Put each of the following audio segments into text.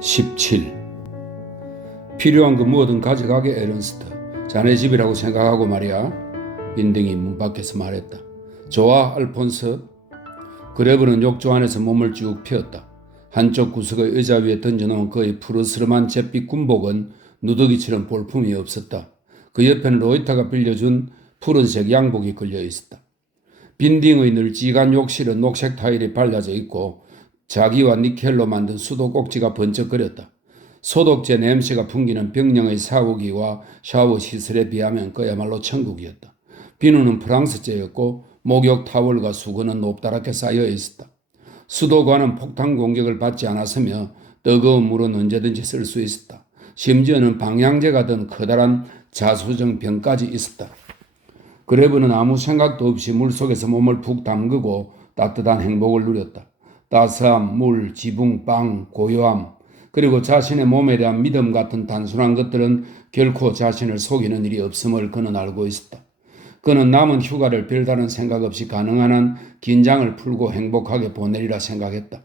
17. 필요한 거 뭐든 가져가게 에른스트. 자네 집이라고 생각하고 말이야. 빈딩이 문 밖에서 말했다. 좋아 알폰스. 그레브는 욕조 안에서 몸을 쭉 펴었다. 한쪽 구석의 의자 위에 던져놓은 그의 푸르스름한 잿빛 군복은 누더기처럼 볼품이 없었다. 그 옆에는 로이터가 빌려준 푸른색 양복이 걸려 있었다. 빈딩의 널찍한 욕실은 녹색 타일이 발라져 있고 자기와 니켈로 만든 수도 꼭지가 번쩍거렸다. 소독제 냄새가 풍기는 병령의 샤워기와 샤워 시설에 비하면 그야말로 천국이었다. 비누는 프랑스제였고 목욕 타월과 수건은 높다랗게 쌓여 있었다. 수도관은 폭탄 공격을 받지 않았으며 뜨거운 물은 언제든지 쓸 수 있었다. 심지어는 방향제가 든 커다란 자수정 병까지 있었다. 그레브는 아무 생각도 없이 물속에서 몸을 푹 담그고 따뜻한 행복을 누렸다. 따스함, 물, 지붕, 빵, 고요함, 그리고 자신의 몸에 대한 믿음 같은 단순한 것들은 결코 자신을 속이는 일이 없음을 그는 알고 있었다. 그는 남은 휴가를 별다른 생각 없이 가능한 한 긴장을 풀고 행복하게 보내리라 생각했다.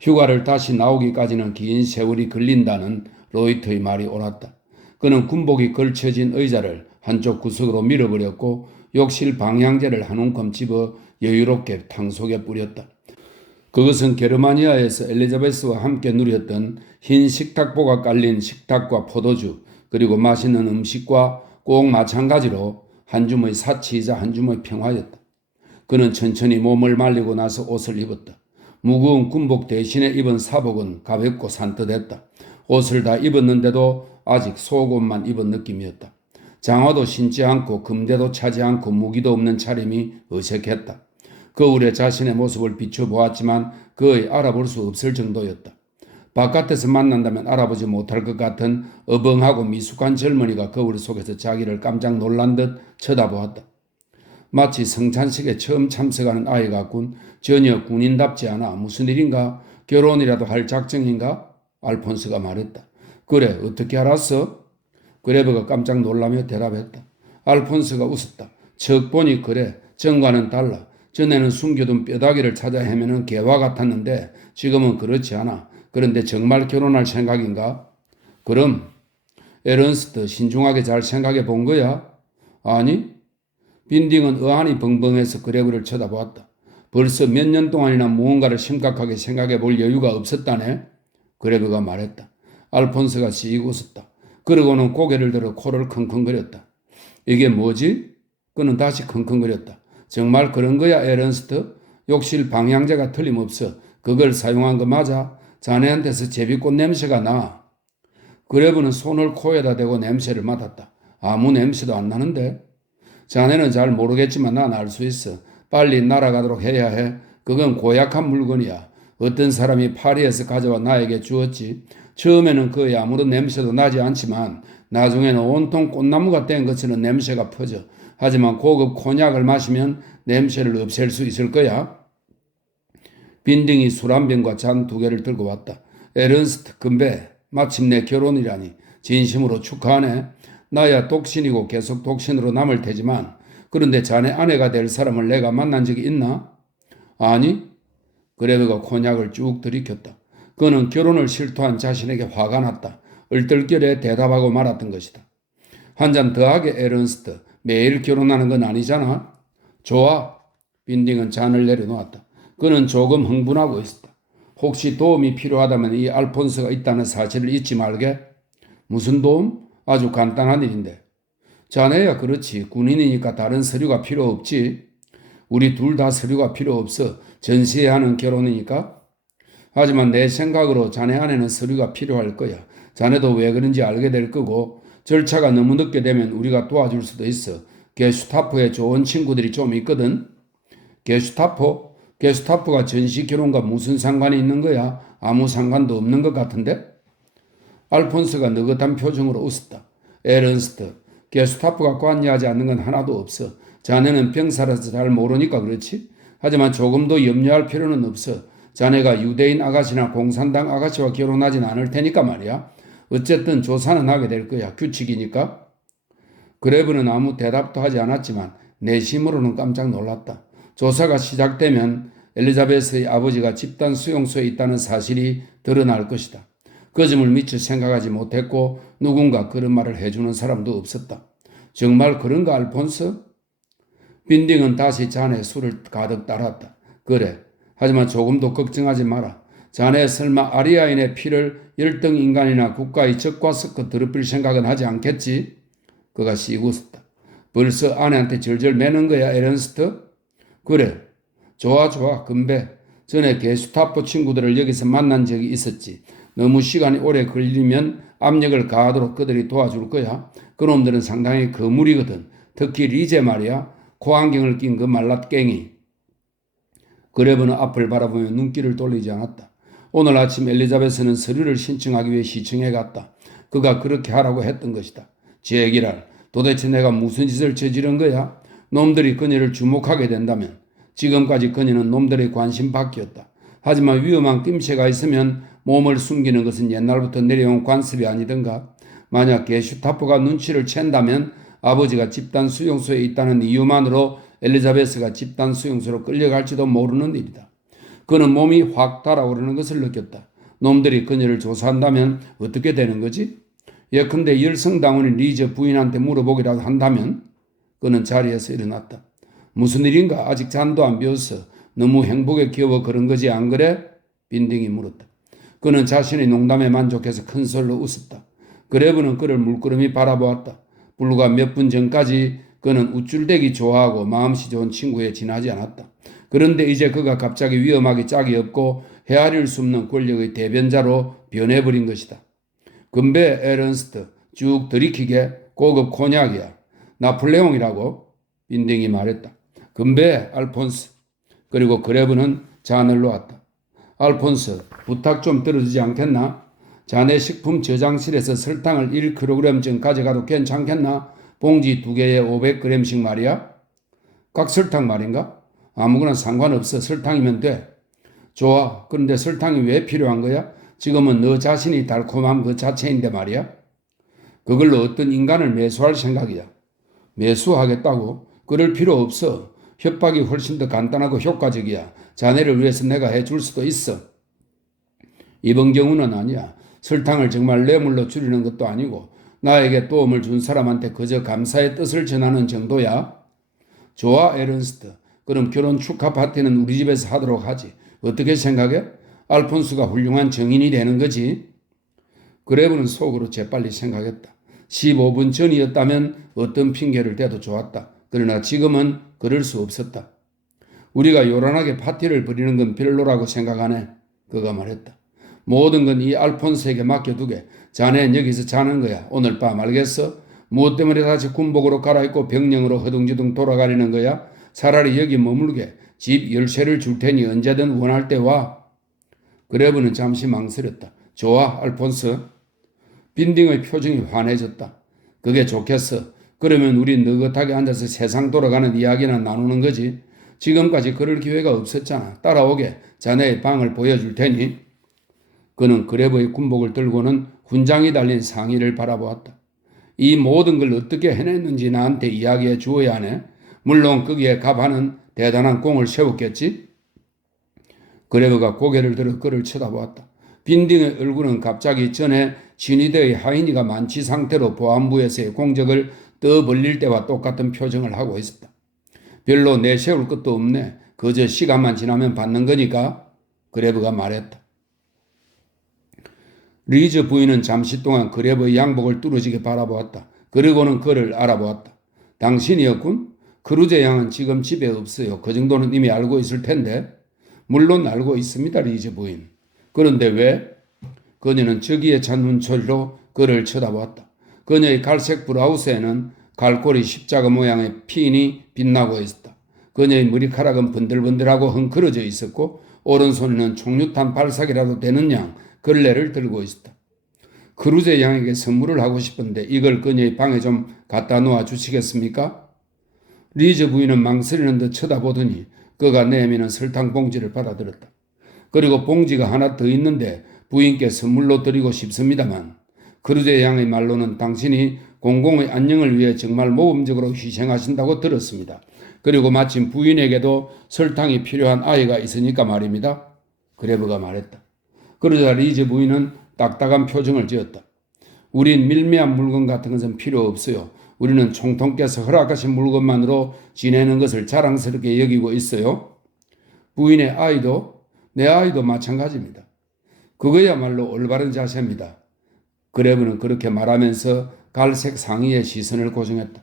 휴가를 다시 나오기까지는 긴 세월이 걸린다는 로이터의 말이 옳았다. 그는 군복이 걸쳐진 의자를 한쪽 구석으로 밀어버렸고 욕실 방향제를 한 움큼 집어 여유롭게 탕 속에 뿌렸다. 그것은 게르마니아에서 엘리자베스와 함께 누렸던 흰 식탁보가 깔린 식탁과 포도주 그리고 맛있는 음식과 꼭 마찬가지로 한 줌의 사치이자 한 줌의 평화였다. 그는 천천히 몸을 말리고 나서 옷을 입었다. 무거운 군복 대신에 입은 사복은 가볍고 산뜻했다. 옷을 다 입었는데도 아직 속옷만 입은 느낌이었다. 장화도 신지 않고 금대도 차지 않고 무기도 없는 차림이 어색했다. 거울에 자신의 모습을 비춰보았지만 거의 알아볼 수 없을 정도였다. 바깥에서 만난다면 알아보지 못할 것 같은 어벙하고 미숙한 젊은이가 거울 속에서 자기를 깜짝 놀란 듯 쳐다보았다. 마치 성찬식에 처음 참석하는 아이 같군. 전혀 군인답지 않아. 무슨 일인가? 결혼이라도 할 작정인가? 알폰스가 말했다. 그래, 어떻게 알았어? 그레브가 깜짝 놀라며 대답했다. 알폰스가 웃었다. 척 보니 그래. 전과는 달라. 전에는 숨겨둔 뼈다귀를 찾아 헤매는 개와 같았는데 지금은 그렇지 않아. 그런데 정말 결혼할 생각인가? 그럼 에른스트 신중하게 잘 생각해 본 거야? 아니? 빈딩은 어안이 벙벙해서 그레브를 쳐다보았다. 벌써 몇 년 동안이나 무언가를 심각하게 생각해 볼 여유가 없었다네? 그레브가 말했다. 알폰스가 씩 웃었다. 그러고는 고개를 들어 코를 킁킁거렸다. 이게 뭐지? 그는 다시 킁킁거렸다. 정말 그런 거야, 에른스트? 욕실 방향제가 틀림없어. 그걸 사용한 거 맞아? 자네한테서 제비꽃 냄새가 나. 그레브는 손을 코에다 대고 냄새를 맡았다. 아무 냄새도 안 나는데? 자네는 잘 모르겠지만 난 알 수 있어. 빨리 날아가도록 해야 해. 그건 고약한 물건이야. 어떤 사람이 파리에서 가져와 나에게 주었지. 처음에는 거의 아무런 냄새도 나지 않지만 나중에는 온통 꽃나무가 뗀 것처럼 냄새가 퍼져. 하지만 고급 콘약을 마시면 냄새를 없앨 수 있을 거야. 빈딩이 술 한 병과 잔 두 개를 들고 왔다. 에른스트 금배, 마침내 결혼이라니 진심으로 축하하네. 나야 독신이고 계속 독신으로 남을 테지만 그런데 자네 아내가 될 사람을 내가 만난 적이 있나? 아니. 그레브가 콘약을 쭉 들이켰다. 그는 결혼을 실토한 자신에게 화가 났다. 얼떨결에 대답하고 말았던 것이다. 한 잔 더 하게 에른스트. 매일 결혼하는 건 아니잖아. 좋아. 빈딩은 잔을 내려놓았다. 그는 조금 흥분하고 있었다. 혹시 도움이 필요하다면 이 알폰스가 있다는 사실을 잊지 말게. 무슨 도움? 아주 간단한 일인데. 자네야 그렇지. 군인이니까 다른 서류가 필요 없지. 우리 둘 다 서류가 필요 없어. 전시해야 하는 결혼이니까. 하지만 내 생각으로 자네 아내는 서류가 필요할 거야. 자네도 왜 그런지 알게 될 거고 절차가 너무 늦게 되면 우리가 도와줄 수도 있어. 게슈타포에 좋은 친구들이 좀 있거든. 게슈타포? 게슈타포가 전시 결혼과 무슨 상관이 있는 거야? 아무 상관도 없는 것 같은데? 알폰스가 느긋한 표정으로 웃었다. 에른스트, 게슈타포가 관여하지 않는 건 하나도 없어. 자네는 병사라서 잘 모르니까 그렇지? 하지만 조금도 염려할 필요는 없어. 자네가 유대인 아가씨나 공산당 아가씨와 결혼하진 않을 테니까 말이야. 어쨌든 조사는 하게 될 거야. 규칙이니까. 그레브는 아무 대답도 하지 않았지만 내심으로는 깜짝 놀랐다. 조사가 시작되면 엘리자베스의 아버지가 집단 수용소에 있다는 사실이 드러날 것이다. 그 점을 미처 생각하지 못했고 누군가 그런 말을 해주는 사람도 없었다. 정말 그런가 알폰스? 빈딩은 다시 잔에 술을 가득 따랐다. 그래. 하지만 조금도 걱정하지 마라. 자네 설마 아리아인의 피를 열등 인간이나 국가의 적과 섞어 더럽힐 생각은 하지 않겠지? 그가 씩 웃었다. 벌써 아내한테 절절 매는 거야, 에런스트? 그래. 좋아, 금배. 전에 게슈타포 친구들을 여기서 만난 적이 있었지. 너무 시간이 오래 걸리면 압력을 가하도록 그들이 도와줄 거야. 그놈들은 상당히 거물이거든. 특히 리제 말이야. 코안경을 낀 그 말랏갱이. 그레브는 앞을 바라보며 눈길을 돌리지 않았다. 오늘 아침 엘리자베스는 서류를 신청하기 위해 시청에 갔다. 그가 그렇게 하라고 했던 것이다. 제기랄, 도대체 내가 무슨 짓을 저지른 거야? 놈들이 그녀를 주목하게 된다면 지금까지 그녀는 놈들의 관심 밖이었다. 하지만 위험한 낌새가 있으면 몸을 숨기는 것은 옛날부터 내려온 관습이 아니던가. 만약 게슈타포가 눈치를 챈다면 아버지가 집단 수용소에 있다는 이유만으로 엘리자베스가 집단 수용소로 끌려갈지도 모르는 일이다. 그는 몸이 확 달아오르는 것을 느꼈다. 놈들이 그녀를 조사한다면 어떻게 되는 거지? 예컨대 열성당원인 리저 부인한테 물어보기라도 한다면? 그는 자리에서 일어났다. 무슨 일인가? 아직 잔도 안 비웠어. 너무 행복에 겨워 그런 거지 안 그래? 빈딩이 물었다. 그는 자신의 농담에 만족해서 큰 소리로 웃었다. 그레브는 그를 물끄러미 바라보았다. 불과 몇 분 전까지 그는 우쭐대기 좋아하고 마음씨 좋은 친구에 지나지 않았다. 그런데 이제 그가 갑자기 위험하게 짝이 없고 헤아릴 수 없는 권력의 대변자로 변해버린 것이다. 금배 에런스트, 쭉 들이키게 고급 코냑이야. 나폴레옹이라고 빈딩이 말했다. 금배 알폰스. 그리고 그레브는 잔을 놓았다. 알폰스, 부탁 좀 들어주지 않겠나? 자네 식품 저장실에서 설탕을 1kg쯤 가져가도 괜찮겠나? 봉지 2개에 500g씩 말이야? 각설탕 말인가? 아무거나 상관없어. 설탕이면 돼. 좋아. 그런데 설탕이 왜 필요한 거야? 지금은 너 자신이 달콤함 그 자체인데 말이야. 그걸로 어떤 인간을 매수할 생각이야. 매수하겠다고? 그럴 필요 없어. 협박이 훨씬 더 간단하고 효과적이야. 자네를 위해서 내가 해줄 수도 있어. 이번 경우는 아니야. 설탕을 정말 뇌물로 줄이는 것도 아니고 나에게 도움을 준 사람한테 그저 감사의 뜻을 전하는 정도야. 좋아, 에런스트. 그럼 결혼 축하 파티는 우리 집에서 하도록 하지. 어떻게 생각해? 알폰스가 훌륭한 정인이 되는 거지. 그레브는 속으로 재빨리 생각했다. 15분 전이었다면 어떤 핑계를 대도 좋았다. 그러나 지금은 그럴 수 없었다. 우리가 요란하게 파티를 벌이는 건 별로라고 생각하네. 그가 말했다. 모든 건 이 알폰스에게 맡겨두게. 자네는 여기서 자는 거야. 오늘 밤 알겠어? 무엇 때문에 다시 군복으로 갈아입고 병령으로 허둥지둥 돌아가려는 거야? 차라리 여기 머물게. 집 열쇠를 줄 테니 언제든 원할 때 와. 그레브는 잠시 망설였다. 좋아, 알폰스. 빈딩의 표정이 환해졌다. 그게 좋겠어. 그러면 우린 느긋하게 앉아서 세상 돌아가는 이야기나 나누는 거지. 지금까지 그럴 기회가 없었잖아. 따라오게. 자네의 방을 보여줄 테니. 그는 그레브의 군복을 들고는 훈장이 달린 상의를 바라보았다. 이 모든 걸 어떻게 해냈는지 나한테 이야기해 주어야 하네. 물론 거기에 갑하는 대단한 공을 세웠겠지. 그레브가 고개를 들어 그를 쳐다보았다. 빈딩의 얼굴은 갑자기 전에 진위대의 하인이가 만취 상태로 보안부에서의 공적을 떠벌릴 때와 똑같은 표정을 하고 있었다. 별로 내세울 것도 없네. 그저 시간만 지나면 받는 거니까. 그레브가 말했다. 리즈 부인은 잠시 동안 그레브의 양복을 뚫어지게 바라보았다. 그리고는 그를 알아보았다. 당신이었군? 크루제 양은 지금 집에 없어요. 그 정도는 이미 알고 있을 텐데. 물론 알고 있습니다, 리즈 부인. 그런데 왜? 그녀는 저기에 찬 눈초리로 그를 쳐다보았다. 그녀의 갈색 브라우스에는 갈고리 십자가 모양의 핀이 빛나고 있었다. 그녀의 머리카락은 번들번들하고 헝클어져 있었고 오른손에는 총류탄 발사기라도 되는 양 걸레를 들고 있었다. 크루제 양에게 선물을 하고 싶은데 이걸 그녀의 방에 좀 갖다 놓아 주시겠습니까? 리즈 부인은 망설이는 듯 쳐다보더니 그가 내미는 설탕 봉지를 받아들었다. 그리고 봉지가 하나 더 있는데 부인께 선물로 드리고 싶습니다만 크루제 양의 말로는 당신이 공공의 안녕을 위해 정말 모범적으로 희생하신다고 들었습니다. 그리고 마침 부인에게도 설탕이 필요한 아이가 있으니까 말입니다. 그레브가 말했다. 그러자 리즈 부인은 딱딱한 표정을 지었다. 우린 밀미한 물건 같은 것은 필요 없어요. 우리는 총통께서 허락하신 물건만으로 지내는 것을 자랑스럽게 여기고 있어요. 부인의 아이도 내 아이도 마찬가지입니다. 그거야말로 올바른 자세입니다. 그레브는 그렇게 말하면서 갈색 상의의 시선을 고정했다.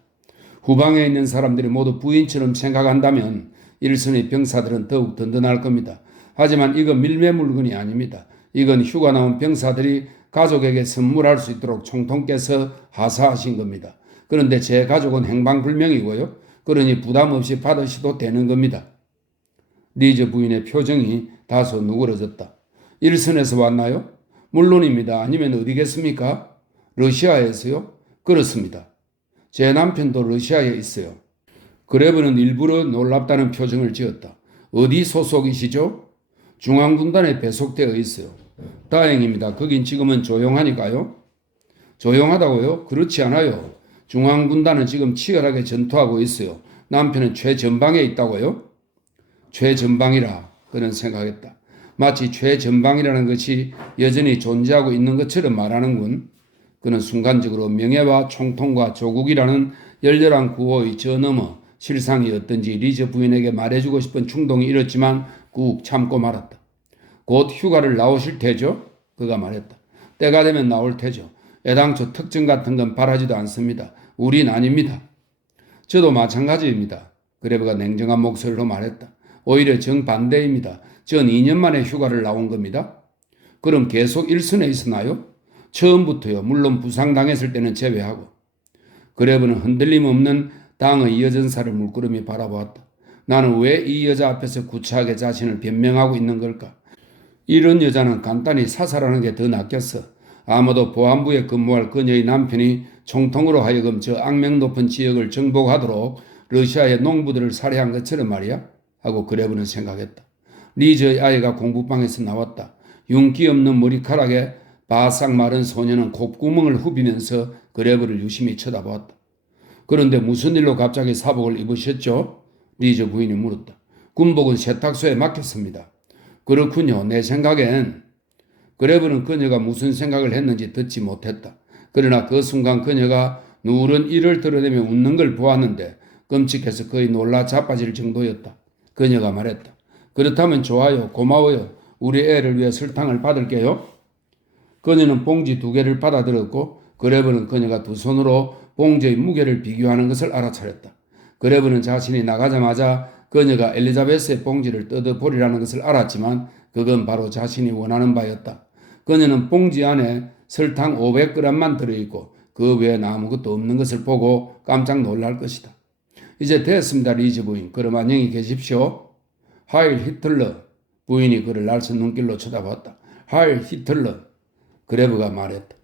후방에 있는 사람들이 모두 부인처럼 생각한다면 일선의 병사들은 더욱 든든할 겁니다. 하지만 이건 밀매 물건이 아닙니다. 이건 휴가 나온 병사들이 가족에게 선물할 수 있도록 총통께서 하사하신 겁니다. 그런데 제 가족은 행방불명이고요. 그러니 부담 없이 받으셔도 되는 겁니다. 리즈 부인의 표정이 다소 누그러졌다. 일선에서 왔나요? 물론입니다. 아니면 어디겠습니까? 러시아에서요? 그렇습니다. 제 남편도 러시아에 있어요. 그레브는 일부러 놀랍다는 표정을 지었다. 어디 소속이시죠? 중앙군단에 배속되어 있어요. 다행입니다. 거긴 지금은 조용하니까요. 조용하다고요? 그렇지 않아요. 중앙군단은 지금 치열하게 전투하고 있어요. 남편은 최전방에 있다고요? 최전방이라 그는 생각했다. 마치 최전방이라는 것이 여전히 존재하고 있는 것처럼 말하는군. 그는 순간적으로 명예와 총통과 조국이라는 열렬한 구호의 저 너머 실상이 어떤지 리즈 부인에게 말해주고 싶은 충동이 일었지만 꾹 참고 말았다. 곧 휴가를 나오실 테죠? 그가 말했다. 때가 되면 나올 테죠. 애당초 특징 같은 건 바라지도 않습니다. 우린 아닙니다. 저도 마찬가지입니다. 그레브가 냉정한 목소리로 말했다. 오히려 정반대입니다. 전 2년 만에 휴가를 나온 겁니다. 그럼 계속 일선에 있었나요? 처음부터요. 물론 부상당했을 때는 제외하고. 그레브는 흔들림 없는 당의 여전사를 물끄러미 바라보았다. 나는 왜 이 여자 앞에서 구차하게 자신을 변명하고 있는 걸까? 이런 여자는 간단히 사살하는 게 더 낫겠어. 아마도 보안부에 근무할 그녀의 남편이 총통으로 하여금 저 악명 높은 지역을 정복하도록 러시아의 농부들을 살해한 것처럼 말이야? 하고 그레브는 생각했다. 리즈의 아이가 공부방에서 나왔다. 윤기 없는 머리카락에 바싹 마른 소녀는 콧구멍을 후비면서 그레브를 유심히 쳐다보았다. 그런데 무슨 일로 갑자기 사복을 입으셨죠? 리즈 부인이 물었다. 군복은 세탁소에 맡겼습니다. 그렇군요. 내 생각엔. 그레브는 그녀가 무슨 생각을 했는지 듣지 못했다. 그러나 그 순간 그녀가 누런 이를 드러내며 웃는 걸 보았는데 끔찍해서 거의 놀라 자빠질 정도였다. 그녀가 말했다. 그렇다면 좋아요. 고마워요. 우리 애를 위해 설탕을 받을게요. 그녀는 봉지 2개를 받아들었고 그레브는 그녀가 두 손으로 봉지의 무게를 비교하는 것을 알아차렸다. 그레브는 자신이 나가자마자 그녀가 엘리자베스의 봉지를 뜯어버리라는 것을 알았지만 그건 바로 자신이 원하는 바였다. 그녀는 봉지 안에 설탕 500g만 들어있고 그 외엔 아무것도 없는 것을 보고 깜짝 놀랄 것이다. 이제 됐습니다. 리즈 부인. 그럼 안녕히 계십시오. 하일 히틀러. 부인이 그를 날선 눈길로 쳐다봤다. 하일 히틀러. 그레브가 말했다.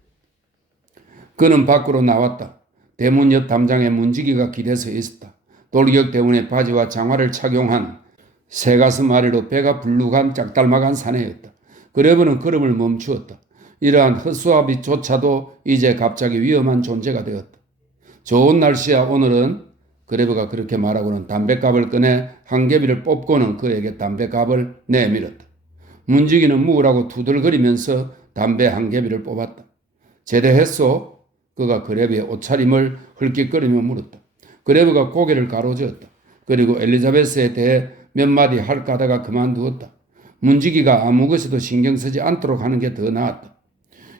그는 밖으로 나왔다. 대문 옆 담장에 문지기가 기대서 있었다. 돌격 대운의 바지와 장화를 착용한 새가슴 아래로 배가 불룩한 짝달막한 사내였다. 그레브는 걸음을 멈추었다. 이러한 허수아비조차도 이제 갑자기 위험한 존재가 되었다. 좋은 날씨야 오늘은. 그레브가 그렇게 말하고는 담뱃갑을 꺼내 한 개비를 뽑고는 그에게 담뱃갑을 내밀었다. 문지기는 무으라고 투덜거리면서 담배 한 개비를 뽑았다. 제대했소? 그가 그레브의 옷차림을 헐깃거리며 물었다. 그레브가 고개를 가로저었다. 그리고 엘리자베스에 대해 몇 마디 할까 하다가 그만두었다. 문지기가 아무 것에도 신경 쓰지 않도록 하는 게 더 나았다.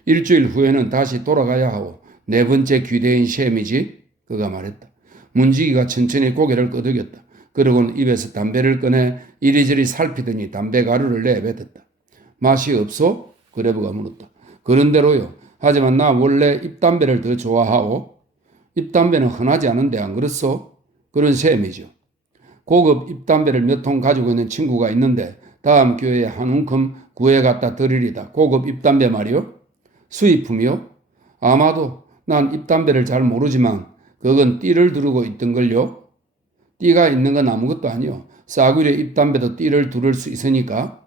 일주일 후에는 다시 돌아가야 하고 4번째 귀대인 시험이지? 그가 말했다. 문지기가 천천히 고개를 끄덕였다. 그러고는 입에서 담배를 꺼내 이리저리 살피더니 담배 가루를 내뱉었다. 맛이 없소? 그레브가 물었다. 그런대로요. 하지만 나 원래 입담배를 더 좋아하오. 입담배는 흔하지 않은데 안 그렇소? 그런 셈이죠. 고급 입담배를 몇 통 가지고 있는 친구가 있는데 다음 기회에 한 움큼 구해 갖다 드리리다. 고급 입담배 말이요? 수입품이요? 아마도 난 입담배를 잘 모르지만 그건 띠를 두르고 있던걸요? 띠가 있는 건 아무것도 아니요. 싸구려 입담배도 띠를 두를 수 있으니까.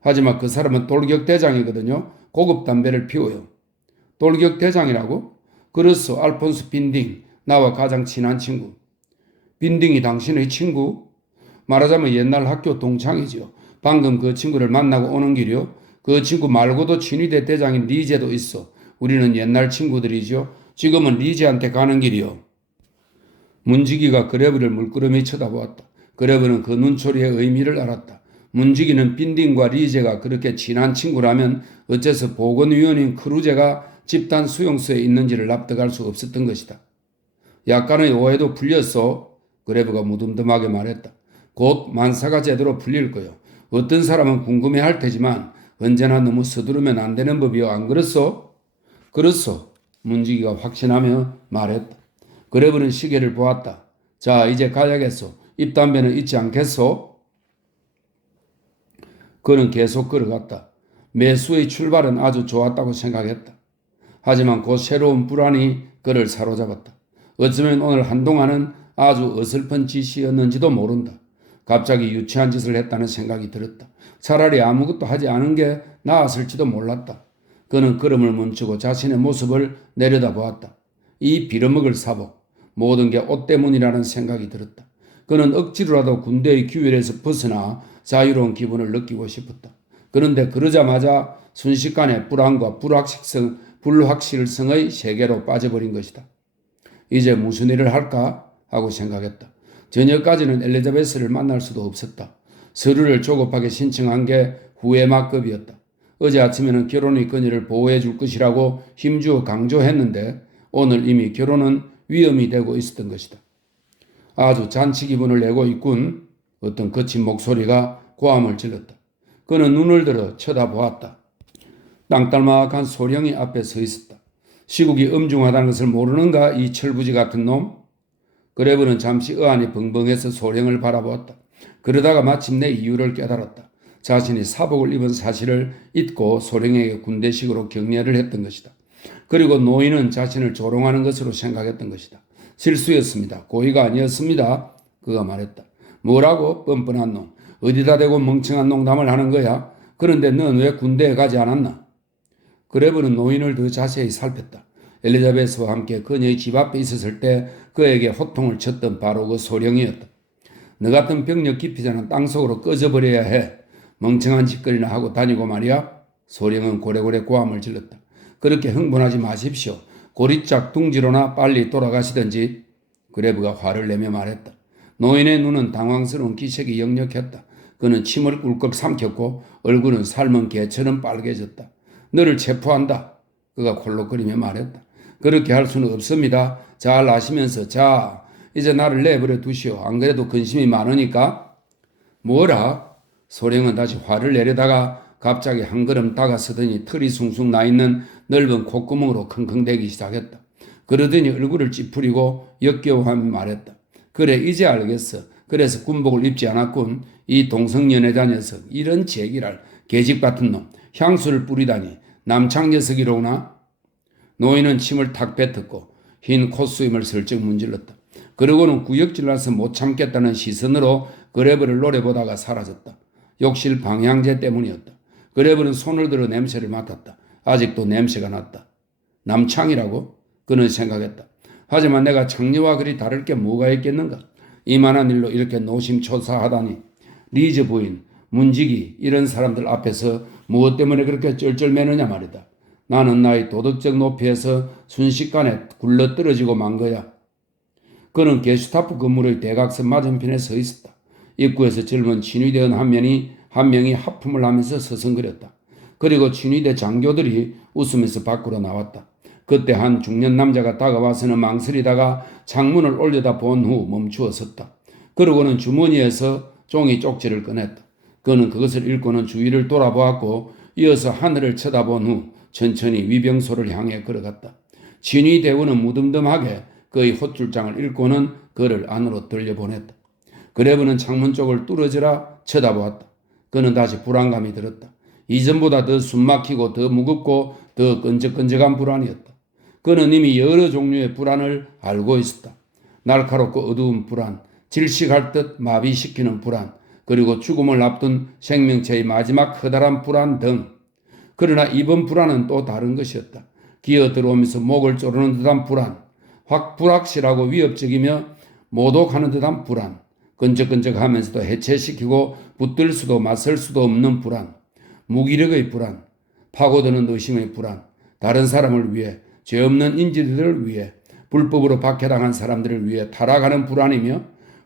하지만 그 사람은 돌격대장이거든요. 고급 담배를 피워요. 돌격대장이라고? 그렇소. 알폰스 빈딩. 나와 가장 친한 친구. 빈딩이 당신의 친구? 말하자면 옛날 학교 동창이죠. 방금 그 친구를 만나고 오는 길이요. 그 친구 말고도 친위대 대장인 리제도 있어. 우리는 옛날 친구들이죠. 지금은 리제한테 가는 길이요. 문지기가 그레브를 물끄러미 쳐다보았다. 그레브는 그 눈초리의 의미를 알았다. 문지기는 빈딩과 리제가 그렇게 친한 친구라면 어째서 보건위원인 크루제가 집단 수용소에 있는지를 납득할 수 없었던 것이다. 약간의 오해도 풀렸어. 그레브가 무덤덤하게 말했다. 곧 만사가 제대로 풀릴 거요. 어떤 사람은 궁금해할 테지만 언제나 너무 서두르면 안 되는 법이요. 안 그렇소? 그렇소. 문지기가 확신하며 말했다. 그레브는 시계를 보았다. 자, 이제 가야겠소. 입담배는 잊지 않겠소? 그는 계속 걸어갔다. 매수의 출발은 아주 좋았다고 생각했다. 하지만 곧 새로운 불안이 그를 사로잡았다. 어쩌면 오늘 한동안은 아주 어설픈 짓이었는지도 모른다. 갑자기 유치한 짓을 했다는 생각이 들었다. 차라리 아무것도 하지 않은 게 나았을지도 몰랐다. 그는 걸음을 멈추고 자신의 모습을 내려다보았다. 이 빌어먹을 사복, 모든 게 옷 때문이라는 생각이 들었다. 그는 억지로라도 군대의 규율에서 벗어나 자유로운 기분을 느끼고 싶었다. 그런데 그러자마자 순식간에 불안과 불확실성의 세계로 빠져버린 것이다. 이제 무슨 일을 할까 하고 생각했다. 저녁까지는 엘리자베스를 만날 수도 없었다. 서류를 조급하게 신청한 게 후회막급이었다. 어제 아침에는 결혼의 그녀를 보호해 줄 것이라고 힘주어 강조했는데 오늘 이미 결혼은 위험이 되고 있었던 것이다. 아주 잔치 기분을 내고 있군. 어떤 거친 목소리가 고함을 질렀다. 그는 눈을 들어 쳐다보았다. 땅딸막한 소령이 앞에 서 있었다. 시국이 엄중하다는 것을 모르는가 이 철부지 같은 놈? 그레브는 잠시 의안이 벙벙해서 소령을 바라보았다. 그러다가 마침내 이유를 깨달았다. 자신이 사복을 입은 사실을 잊고 소령에게 군대식으로 격려를 했던 것이다. 그리고 노인은 자신을 조롱하는 것으로 생각했던 것이다. 실수였습니다. 고의가 아니었습니다. 그가 말했다. 뭐라고? 뻔뻔한 놈. 어디다 대고 멍청한 농담을 하는 거야? 그런데 넌 왜 군대에 가지 않았나? 그레브는 노인을 더 자세히 살폈다. 엘리자베스와 함께 그녀의 집 앞에 있었을 때 그에게 호통을 쳤던 바로 그 소령이었다. 너 같은 병력 기피자는 땅속으로 꺼져버려야 해. 멍청한 짓거리나 하고 다니고 말이야. 소령은 고래고래 고함을 질렀다. 그렇게 흥분하지 마십시오. 고리짝 둥지로나 빨리 돌아가시든지. 그레브가 화를 내며 말했다. 노인의 눈은 당황스러운 기색이 역력했다. 그는 침을 꿀꺽 삼켰고 얼굴은 삶은 개처럼 빨개졌다. 너를 체포한다. 그가 콜록거리며 말했다. 그렇게 할 수는 없습니다. 잘 아시면서 자 이제 나를 내버려 두시오. 안 그래도 근심이 많으니까. 뭐라? 소령은 다시 화를 내려다가 갑자기 한 걸음 다가서더니 털이 숭숭 나있는 넓은 콧구멍으로 킁킁대기 시작했다. 그러더니 얼굴을 찌푸리고 역겨워하며 말했다. 그래 이제 알겠어. 그래서 군복을 입지 않았군. 이 동성연애자 녀석 이런 제기랄 계집 같은 놈 향수를 뿌리다니 남창 녀석이로구나. 노인은 침을 탁 뱉었고 흰 콧수염을 슬쩍 문질렀다. 그러고는 구역질나서 못 참겠다는 시선으로 그레브를 노려보다가 사라졌다. 욕실 방향제 때문이었다. 그레브는 손을 들어 냄새를 맡았다. 아직도 냄새가 났다. 남창이라고? 그는 생각했다. 하지만 내가 창녀와 그리 다를 게 뭐가 있겠는가? 이만한 일로 이렇게 노심초사하다니. 리즈 부인, 문지기 이런 사람들 앞에서 무엇 때문에 그렇게 쩔쩔매느냐 말이다. 나는 나의 도덕적 높이에서 순식간에 굴러떨어지고 만 거야. 그는 게슈타프 건물의 대각선 맞은편에 서 있었다. 입구에서 젊은 친위대원 한 명이 하품을 하면서 서성거렸다. 그리고 친위대 장교들이 웃으면서 밖으로 나왔다. 그때 한 중년 남자가 다가와서는 망설이다가 창문을 올려다 본 후 멈추어 섰다. 그러고는 주머니에서 종이 쪽지를 꺼냈다. 그는 그것을 읽고는 주위를 돌아보았고 이어서 하늘을 쳐다본 후 천천히 위병소를 향해 걸어갔다. 친위대원은 무덤덤하게 그의 헛줄장을 읽고는 그를 안으로 들려보냈다. 그레브는 창문 쪽을 뚫어져라 쳐다보았다. 그는 다시 불안감이 들었다. 이전보다 더 숨막히고 더 무겁고 더 끈적끈적한 불안이었다. 그는 이미 여러 종류의 불안을 알고 있었다. 날카롭고 어두운 불안, 질식할 듯 마비시키는 불안, 그리고 죽음을 앞둔 생명체의 마지막 커다란 불안 등. 그러나 이번 불안은 또 다른 것이었다. 기어 들어오면서 목을 조르는 듯한 불안, 불확실하고 위협적이며 모독하는 듯한 불안, 끈적끈적하면서도 해체시키고 붙들 수도 맞설 수도 없는 불안. 무기력의 불안, 파고드는 의심의 불안, 다른 사람을 위해, 죄 없는 인질들을 위해, 불법으로 박해당한 사람들을 위해 타락하는 불안이며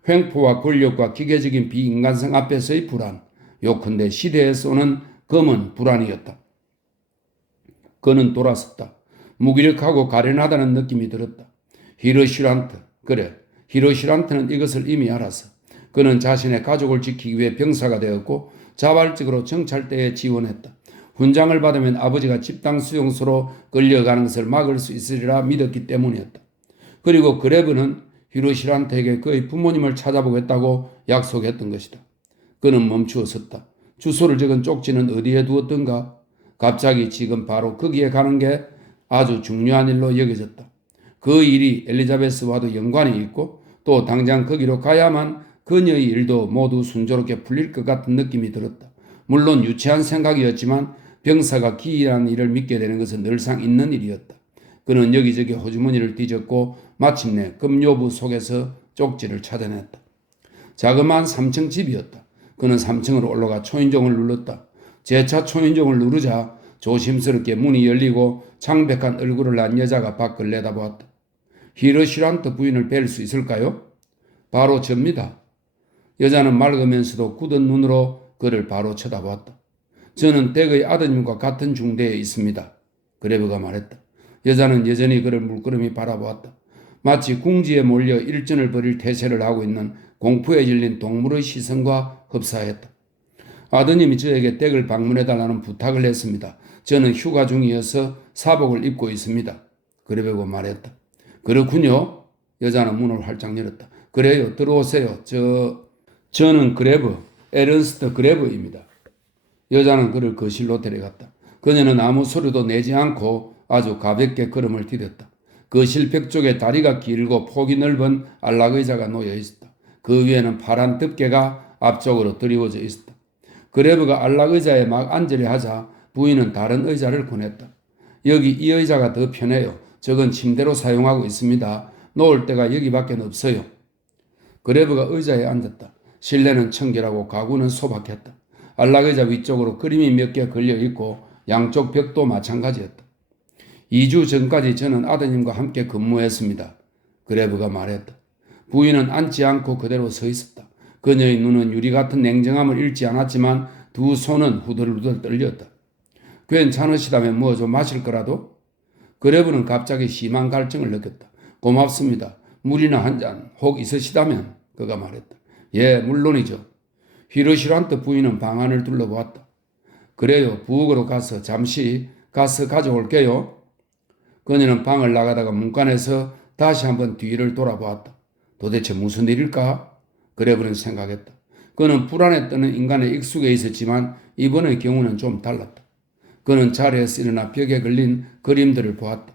횡포와 권력과 기계적인 비인간성 앞에서의 불안, 요컨대 시대에 쏘는 검은 불안이었다. 그는 돌아섰다. 무기력하고 가련하다는 느낌이 들었다. 히로시란트, 그래, 히로시란트는 이것을 이미 알았어. 그는 자신의 가족을 지키기 위해 병사가 되었고 자발적으로 정찰대에 지원했다. 훈장을 받으면 아버지가 집단 수용소로 끌려가는 것을 막을 수 있으리라 믿었기 때문이었다. 그리고 그레브는 히로시란트에게 그의 부모님을 찾아보겠다고 약속했던 것이다. 그는 멈추어 섰다. 주소를 적은 쪽지는 어디에 두었던가? 갑자기 지금 바로 거기에 가는 게 아주 중요한 일로 여겨졌다. 그 일이 엘리자베스와도 연관이 있고 또 당장 거기로 가야만 그녀의 일도 모두 순조롭게 풀릴 것 같은 느낌이 들었다. 물론 유치한 생각이었지만 병사가 기이한 일을 믿게 되는 것은 늘상 있는 일이었다. 그는 여기저기 호주머니를 뒤졌고 마침내 급료부 속에서 쪽지를 찾아냈다. 자그마한 3층 집이었다. 그는 3층으로 올라가 초인종을 눌렀다. 재차 초인종을 누르자 조심스럽게 문이 열리고 창백한 얼굴을 난 여자가 밖을 내다보았다. 히로시란트 부인을 뵐 수 있을까요? 바로 접니다. 여자는 맑으면서도 굳은 눈으로 그를 바로 쳐다보았다. 저는 댁의 아드님과 같은 중대에 있습니다. 그레브가 말했다. 여자는 여전히 그를 물끄러미 바라보았다. 마치 궁지에 몰려 일전을 벌일 태세를 하고 있는 공포에 질린 동물의 시선과 흡사했다. 아드님이 저에게 댁을 방문해달라는 부탁을 했습니다. 저는 휴가 중이어서 사복을 입고 있습니다. 그레브가 말했다. 그렇군요. 여자는 문을 활짝 열었다. 그래요. 들어오세요. 저는 그레브, 에른스트 그레브입니다. 여자는 그를 거실로 데려갔다. 그녀는 아무 소리도 내지 않고 아주 가볍게 걸음을 디뎠다. 거실 벽 쪽에 다리가 길고 폭이 넓은 안락의자가 놓여 있었다. 그 위에는 파란 덮개가 앞쪽으로 드리워져 있었다. 그레브가 안락의자에 막 앉으려 하자 부인은 다른 의자를 권했다. 여기 이 의자가 더 편해요. 저건 침대로 사용하고 있습니다. 놓을 데가 여기밖에 없어요. 그레브가 의자에 앉았다. 실내는 청결하고 가구는 소박했다. 안락의자 위쪽으로 그림이 몇 개 걸려 있고 양쪽 벽도 마찬가지였다. 2주 전까지 저는 아드님과 함께 근무했습니다. 그레브가 말했다. 부인은 앉지 않고 그대로 서 있었다. 그녀의 눈은 유리 같은 냉정함을 잃지 않았지만 두 손은 후들후들 떨렸다. 괜찮으시다면 뭐 좀 마실 거라도? 그레브는 갑자기 심한 갈증을 느꼈다. 고맙습니다. 물이나 한 잔 혹 있으시다면? 그가 말했다. 예, 물론이죠. 히로시란트 부인은 방 안을 둘러보았다. 그래요. 부엌으로 가서 잠시 가서 가져올게요. 그녀는 방을 나가다가 문간에서 다시 한번 뒤를 돌아보았다. 도대체 무슨 일일까? 그레브는 생각했다. 그는 불안에 떠는 인간에 익숙해 있었지만 이번의 경우는 좀 달랐다. 그는 자리에서 일어나 벽에 걸린 그림들을 보았다.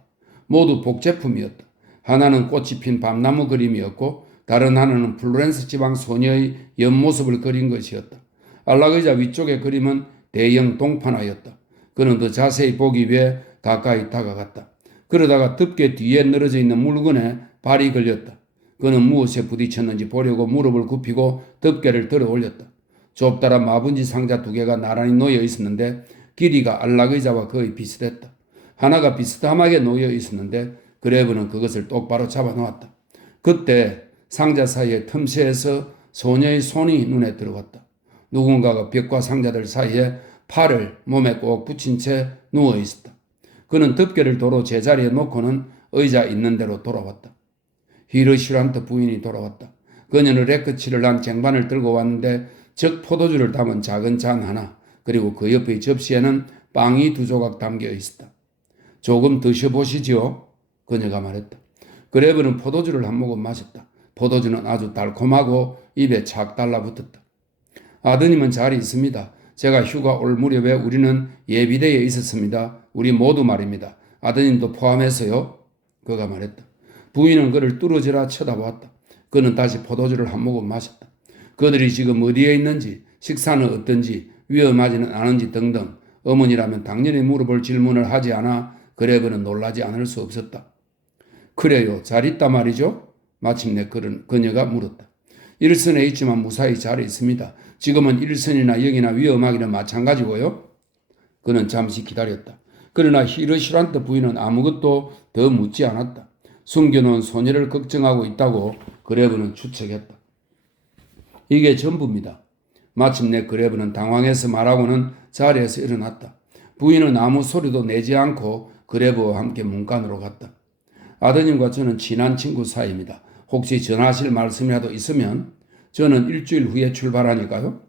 모두 복제품이었다. 하나는 꽃이 핀 밤나무 그림이었고 다른 하나는 플로렌스 지방 소녀의 옆모습을 그린 것이었다. 안락의자 위쪽의 그림은 대형 동판화였다. 그는 더 자세히 보기 위해 가까이 다가갔다. 그러다가 덮개 뒤에 늘어져 있는 물건에 발이 걸렸다. 그는 무엇에 부딪혔는지 보려고 무릎을 굽히고 덮개를 들어 올렸다. 좁다란 마분지 상자 2개가 나란히 놓여 있었는데 길이가 안락의자와 거의 비슷했다. 하나가 비스듬하게 놓여 있었는데 그레브는 그것을 똑바로 잡아놓았다. 그때 상자 사이의 틈새에서 소녀의 손이 눈에 들어왔다. 누군가가 벽과 상자들 사이에 팔을 몸에 꼭 붙인 채 누워 있었다. 그는 덮개를 도로 제자리에 놓고는 의자 있는 대로 돌아왔다. 히로시란트 부인이 돌아왔다. 그녀는 레크칠을 한 쟁반을 들고 왔는데 적 포도주를 담은 작은 잔 하나 그리고 그 옆의 접시에는 빵이 2조각 담겨 있었다. 조금 드셔보시지요. 그녀가 말했다. 그레브는 포도주를 한 모금 마셨다. 포도주는 아주 달콤하고 입에 착 달라붙었다. 아드님은 잘 있습니다. 제가 휴가 올 무렵에 우리는 예비대에 있었습니다. 우리 모두 말입니다. 아드님도 포함해서요. 그가 말했다. 부인은 그를 뚫어지라 쳐다보았다. 그는 다시 포도주를 한 모금 마셨다. 그들이 지금 어디에 있는지, 식사는 어떤지, 위험하지는 않은지 등등 어머니라면 당연히 물어볼 질문을 하지 않아 그레브는 놀라지 않을 수 없었다. 그래요. 잘 있다 말이죠? 마침내 그녀가 물었다. 일선에 있지만 무사히 잘 있습니다. 지금은 일선이나 여기나 위험하기는 마찬가지고요. 그는 잠시 기다렸다. 그러나 히르슈란트 부인은 아무것도 더 묻지 않았다. 숨겨놓은 소녀를 걱정하고 있다고 그레브는 추측했다. 이게 전부입니다. 마침내 그레브는 당황해서 말하고는 자리에서 일어났다. 부인은 아무 소리도 내지 않고 그레브와 함께 문간으로 갔다. 아드님과 저는 친한 친구 사이입니다. 혹시 전하실 말씀이라도 있으면 저는 일주일 후에 출발하니까요.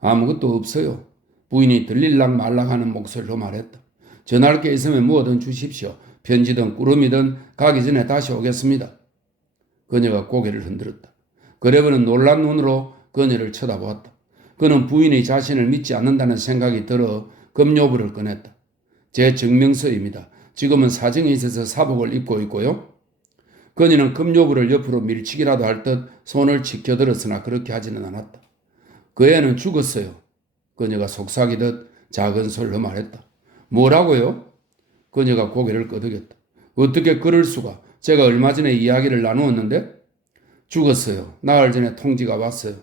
아무것도 없어요. 부인이 들릴락 말락하는 목소리로 말했다. 전할 게 있으면 뭐든 주십시오. 편지든 꾸러미든 가기 전에 다시 오겠습니다. 그녀가 고개를 흔들었다. 그레브는 놀란 눈으로 그녀를 쳐다보았다. 그는 부인이 자신을 믿지 않는다는 생각이 들어 급료부를 꺼냈다. 제 증명서입니다. 지금은 사정이 있어서 사복을 입고 있고요. 그녀는 급료부를 옆으로 밀치기라도 할 듯 손을 치켜들었으나 그렇게 하지는 않았다. 그 애는 죽었어요. 그녀가 속삭이듯 작은 소리로 말했다. 뭐라고요? 그녀가 고개를 끄덕였다. 어떻게 그럴 수가? 제가 얼마 전에 이야기를 나누었는데? 죽었어요. 나흘 전에 통지가 왔어요.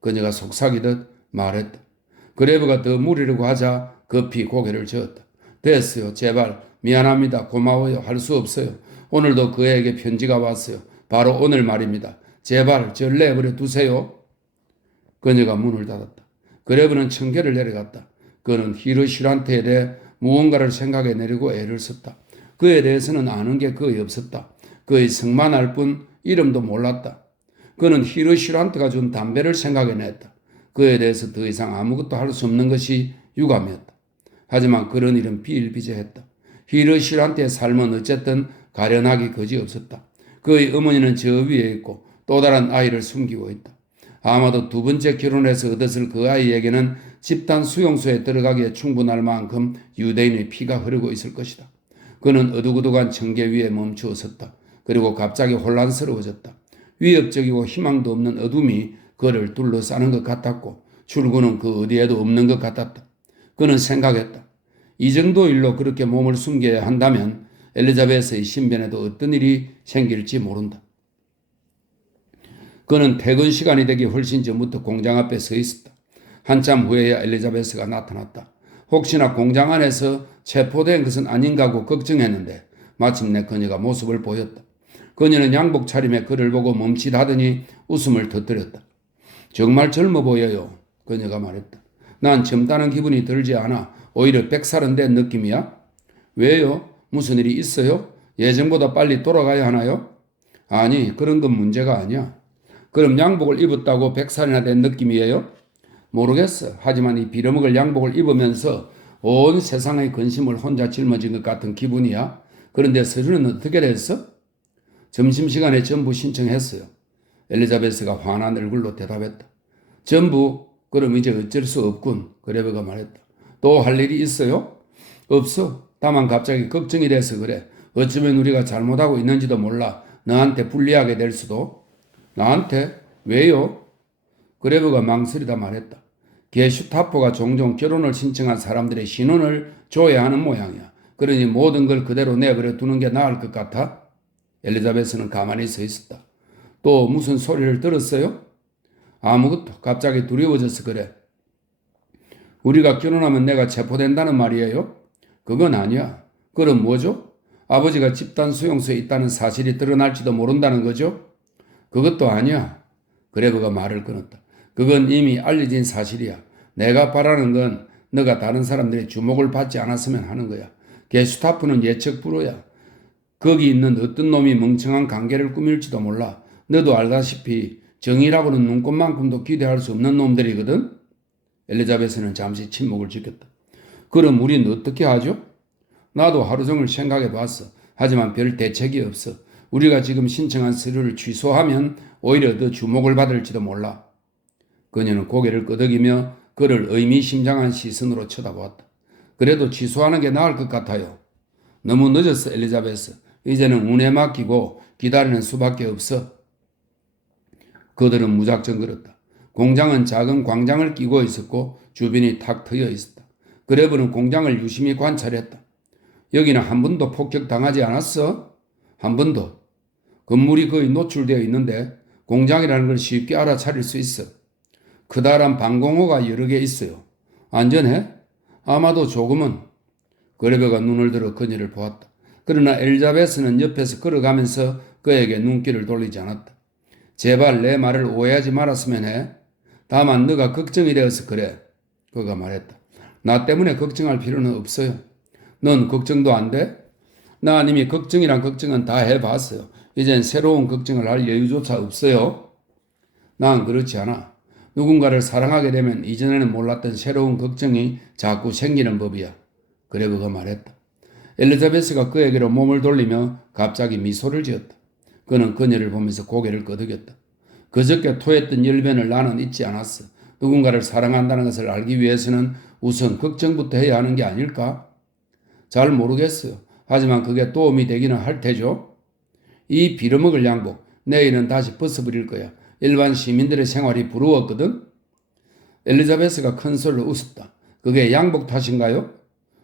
그녀가 속삭이듯 말했다. 그레브가 더 물으려고 하자 급히 고개를 저었다. 됐어요. 제발 미안합니다. 고마워요. 할 수 없어요. 오늘도 그에게 편지가 왔어요. 바로 오늘 말입니다. 제발 절 내버려 두세요. 그녀가 문을 닫았다. 그레브는 청계를 내려갔다. 그는 히르슈란테에 대해 무언가를 생각해 내려고 애를 썼다. 그에 대해서는 아는 게 거의 없었다. 그의 성만 알 뿐 이름도 몰랐다. 그는 히르슈란테가 준 담배를 생각해냈다. 그에 대해서 더 이상 아무것도 할 수 없는 것이 유감이었다. 하지만 그런 일은 비일비재했다. 히르슈란테의 삶은 어쨌든 가련하기 그지없었다. 그의 어머니는 저 위에 있고 또 다른 아이를 숨기고 있다. 아마도 두 번째 결혼해서 얻었을 그 아이에게는 집단 수용소에 들어가기에 충분할 만큼 유대인의 피가 흐르고 있을 것이다. 그는 어둑어둑한 청계 위에 멈추어 섰다. 그리고 갑자기 혼란스러워졌다. 위협적이고 희망도 없는 어둠이 그를 둘러싸는 것 같았고 출구는 그 어디에도 없는 것 같았다. 그는 생각했다. 이 정도 일로 그렇게 몸을 숨겨야 한다면 엘리자베스의 신변에도 어떤 일이 생길지 모른다. 그는 퇴근 시간이 되기 훨씬 전부터 공장 앞에 서 있었다. 한참 후에야 엘리자베스가 나타났다. 혹시나 공장 안에서 체포된 것은 아닌가 하고 걱정했는데 마침내 그녀가 모습을 보였다. 그녀는 양복 차림에 그를 보고 멈칫하더니 웃음을 터뜨렸다. 정말 젊어 보여요. 그녀가 말했다. 난 젊다는 기분이 들지 않아. 오히려 100살은 된 느낌이야. 왜요? 무슨 일이 있어요? 예전보다 빨리 돌아가야 하나요? 아니, 그런 건 문제가 아니야. 그럼 양복을 입었다고 100살이나 된 느낌이에요? 모르겠어. 하지만 이 빌어먹을 양복을 입으면서 온 세상의 근심을 혼자 짊어진 것 같은 기분이야. 그런데 서류는 어떻게 됐어? 점심시간에 전부 신청했어요. 엘리자베스가 환한 얼굴로 대답했다. 전부? 그럼 이제 어쩔 수 없군. 그레브가 말했다. 또 할 일이 있어요? 없어. 다만 갑자기 걱정이 돼서 그래. 어쩌면 우리가 잘못하고 있는지도 몰라. 너한테 불리하게 될 수도. 나한테? 왜요? 그레브가 망설이다 말했다. 게슈타포가 종종 결혼을 신청한 사람들의 신원을 줘야 하는 모양이야. 그러니 모든 걸 그대로 내버려 두는 게 나을 것 같아? 엘리자베스는 가만히 서 있었다. 또 무슨 소리를 들었어요? 아무것도. 갑자기 두려워져서 그래. 우리가 결혼하면 내가 체포된다는 말이에요? 그건 아니야. 그럼 뭐죠? 아버지가 집단 수용소에 있다는 사실이 드러날지도 모른다는 거죠? 그것도 아니야. 그레브가 말을 끊었다. 그건 이미 알려진 사실이야. 내가 바라는 건 너가 다른 사람들의 주목을 받지 않았으면 하는 거야. 게슈타프는 예측 불허야. 거기 있는 어떤 놈이 멍청한 관계를 꾸밀지도 몰라. 너도 알다시피 정의라고는 눈꽃만큼도 기대할 수 없는 놈들이거든. 엘리자베스는 잠시 침묵을 지켰다. 그럼 우린 어떻게 하죠? 나도 하루 종일 생각해 봤어. 하지만 별 대책이 없어. 우리가 지금 신청한 서류를 취소하면 오히려 더 주목을 받을지도 몰라. 그녀는 고개를 끄덕이며 그를 의미심장한 시선으로 쳐다보았다. 그래도 취소하는 게 나을 것 같아요. 너무 늦었어, 엘리자베스. 이제는 운에 맡기고 기다리는 수밖에 없어. 그들은 무작정 걸었다. 공장은 작은 광장을 끼고 있었고 주변이 탁 트여 있었다. 그레브는 공장을 유심히 관찰했다. 여기는 한 번도 폭격당하지 않았어? 한 번도. 건물이 거의 노출되어 있는데 공장이라는 걸 쉽게 알아차릴 수 있어. 커다란 방공호가 여러 개 있어요. 안전해? 아마도 조금은. 그레베가 눈을 들어 그녀를 보았다. 그러나 엘리자베스는 옆에서 걸어가면서 그에게 눈길을 돌리지 않았다. 제발 내 말을 오해하지 말았으면 해. 다만 너가 걱정이 되어서 그래. 그가 말했다. 나 때문에 걱정할 필요는 없어요. 넌 걱정도 안 돼? 난 이미 걱정이란 걱정은 다 해봤어요. 이젠 새로운 걱정을 할 여유조차 없어요. 난 그렇지 않아. 누군가를 사랑하게 되면 이전에는 몰랐던 새로운 걱정이 자꾸 생기는 법이야. 그래 그가 말했다. 엘리자베스가 그에게로 몸을 돌리며 갑자기 미소를 지었다. 그는 그녀를 보면서 고개를 끄덕였다. 그저께 토했던 열변을 나는 잊지 않았어. 누군가를 사랑한다는 것을 알기 위해서는 우선 걱정부터 해야 하는 게 아닐까? 잘 모르겠어요. 하지만 그게 도움이 되기는 할 테죠. 이 빌어먹을 양복, 내일은 다시 벗어버릴 거야. 일반 시민들의 생활이 부러웠거든? 엘리자베스가 큰 소리로 웃었다. 그게 양복 탓인가요?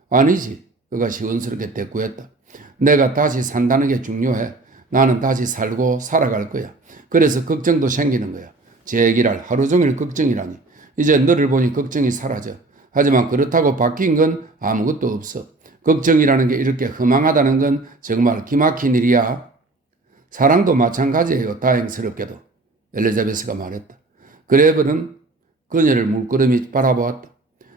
아니지. 그가 시원스럽게 대꾸했다. 내가 다시 산다는 게 중요해. 나는 다시 살고 살아갈 거야. 그래서 걱정도 생기는 거야. 제기랄 하루 종일 걱정이라니. 이제 너를 보니 걱정이 사라져. 하지만 그렇다고 바뀐 건 아무것도 없어. 걱정이라는 게 이렇게 허망하다는 건 정말 기막힌 일이야. 사랑도 마찬가지예요. 다행스럽게도. 엘리자베스가 말했다. 그레벨은 그녀를 물끄러미 바라보았다.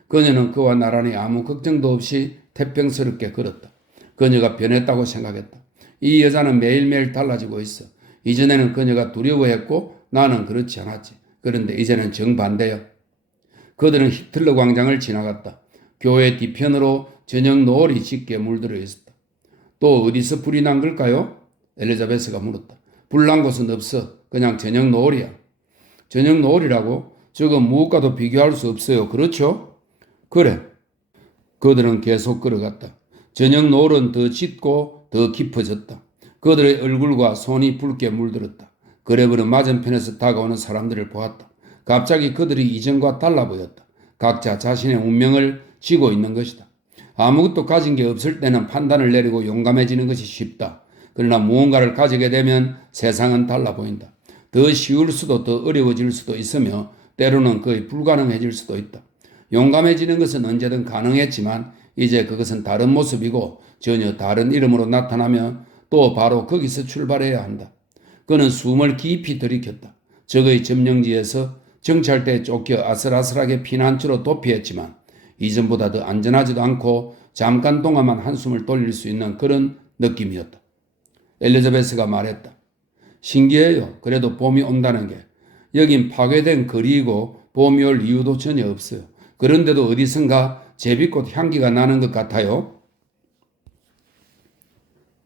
그녀는 그와 나란히 아무 걱정도 없이 태평스럽게 걸었다. 그녀가 변했다고 생각했다. 이 여자는 매일매일 달라지고 있어. 이전에는 그녀가 두려워했고 나는 그렇지 않았지. 그런데 이제는 정반대야. 그들은 히틀러 광장을 지나갔다. 교회 뒤편으로 저녁 노을이 짙게 물들어 있었다. 또 어디서 불이 난 걸까요? 엘리자베스가 물었다. 불난 곳은 없어. 그냥 저녁 노을이야. 저녁 노을이라고? 저건 무엇과도 비교할 수 없어요. 그렇죠? 그래. 그들은 계속 걸어갔다. 저녁 노을은 더 짙고 더 깊어졌다. 그들의 얼굴과 손이 붉게 물들었다. 그레브는 맞은편에서 다가오는 사람들을 보았다. 갑자기 그들이 이전과 달라 보였다. 각자 자신의 운명을 쥐고 있는 것이다. 아무것도 가진 게 없을 때는 판단을 내리고 용감해지는 것이 쉽다. 그러나 무언가를 가지게 되면 세상은 달라 보인다. 더 쉬울 수도 더 어려워질 수도 있으며 때로는 거의 불가능해질 수도 있다. 용감해지는 것은 언제든 가능했지만 이제 그것은 다른 모습이고 전혀 다른 이름으로 나타나며 또 바로 거기서 출발해야 한다. 그는 숨을 깊이 들이켰다. 적의 점령지에서 정찰대에 쫓겨 아슬아슬하게 피난처로 도피했지만 이전보다 더 안전하지도 않고 잠깐 동안만 한숨을 돌릴 수 있는 그런 느낌이었다. 엘리자베스가 말했다. 신기해요. 그래도 봄이 온다는 게. 여긴 파괴된 거리이고 봄이 올 이유도 전혀 없어요. 그런데도 어디선가 제비꽃 향기가 나는 것 같아요.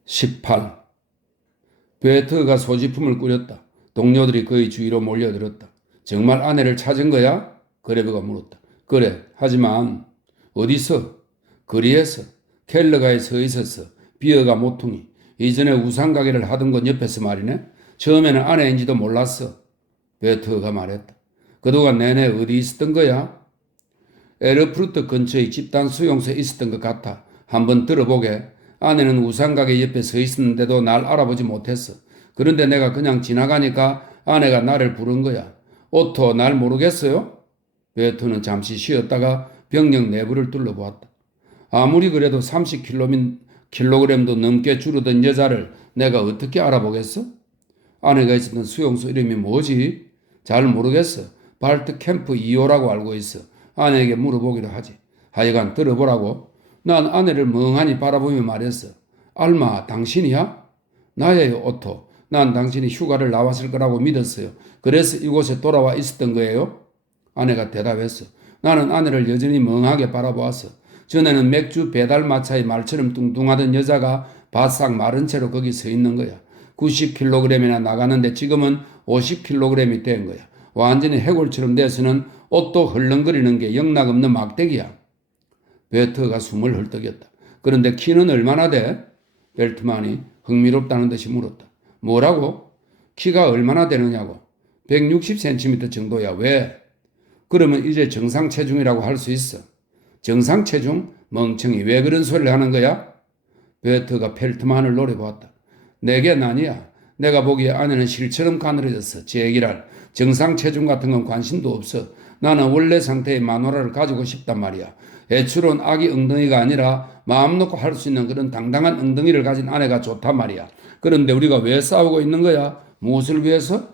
18. 베트가 소지품을 꾸렸다. 동료들이 그의 주위로 몰려들었다. 정말 아내를 찾은 거야? 그레브가 물었다. 그래. 하지만 어디서? 거리에서. 켈러가에 서 있었어. 비어가 모퉁이. 이전에 우산 가게를 하던 건 옆에서 말이네. 처음에는 아내인지도 몰랐어. 베트가 말했다. 그동안 내내 어디 있었던 거야? 에르프루트 근처의 집단 수용소에 있었던 것 같아. 한번 들어보게. 아내는 우산가게 옆에 서 있었는데도 날 알아보지 못했어. 그런데 내가 그냥 지나가니까 아내가 나를 부른 거야. 오토 날 모르겠어요? 베트는 잠시 쉬었다가 병력 내부를 둘러보았다. 아무리 그래도 30kg도 넘게 줄어든 여자를 내가 어떻게 알아보겠어? 아내가 있었던 수용소 이름이 뭐지? 잘 모르겠어. 발트 캠프 2호라고 알고 있어. 아내에게 물어보기로 하지. 하여간 들어보라고. 난 아내를 멍하니 바라보며 말했어. 알마, 당신이야? 나예요, 오토. 난 당신이 휴가를 나왔을 거라고 믿었어요. 그래서 이곳에 돌아와 있었던 거예요? 아내가 대답했어. 나는 아내를 여전히 멍하게 바라보았어. 전에는 맥주 배달마차의 말처럼 뚱뚱하던 여자가 바싹 마른 채로 거기 서 있는 거야. 90kg이나 나가는데 지금은 50kg이 된 거야. 완전히 해골처럼 돼서는 옷도 헐렁거리는 게 영락없는 막대기야. 베트가 숨을 헐떡였다. 그런데 키는 얼마나 돼? 벨트만이 흥미롭다는 듯이 물었다. 뭐라고? 키가 얼마나 되느냐고. 160cm 정도야. 왜? 그러면 이제 정상 체중이라고 할 수 있어. 정상 체중? 멍청이. 왜 그런 소리를 하는 거야? 베트가 펠트만을 노려보았다. 내겐 아니야. 내가 보기에 아내는 실처럼 가늘어졌어. 제 얘기랄. 정상 체중 같은 건 관심도 없어. 나는 원래 상태의 마누라를 가지고 싶단 말이야. 애처로운 아기 엉덩이가 아니라 마음 놓고 할 수 있는 그런 당당한 엉덩이를 가진 아내가 좋단 말이야. 그런데 우리가 왜 싸우고 있는 거야? 무엇을 위해서?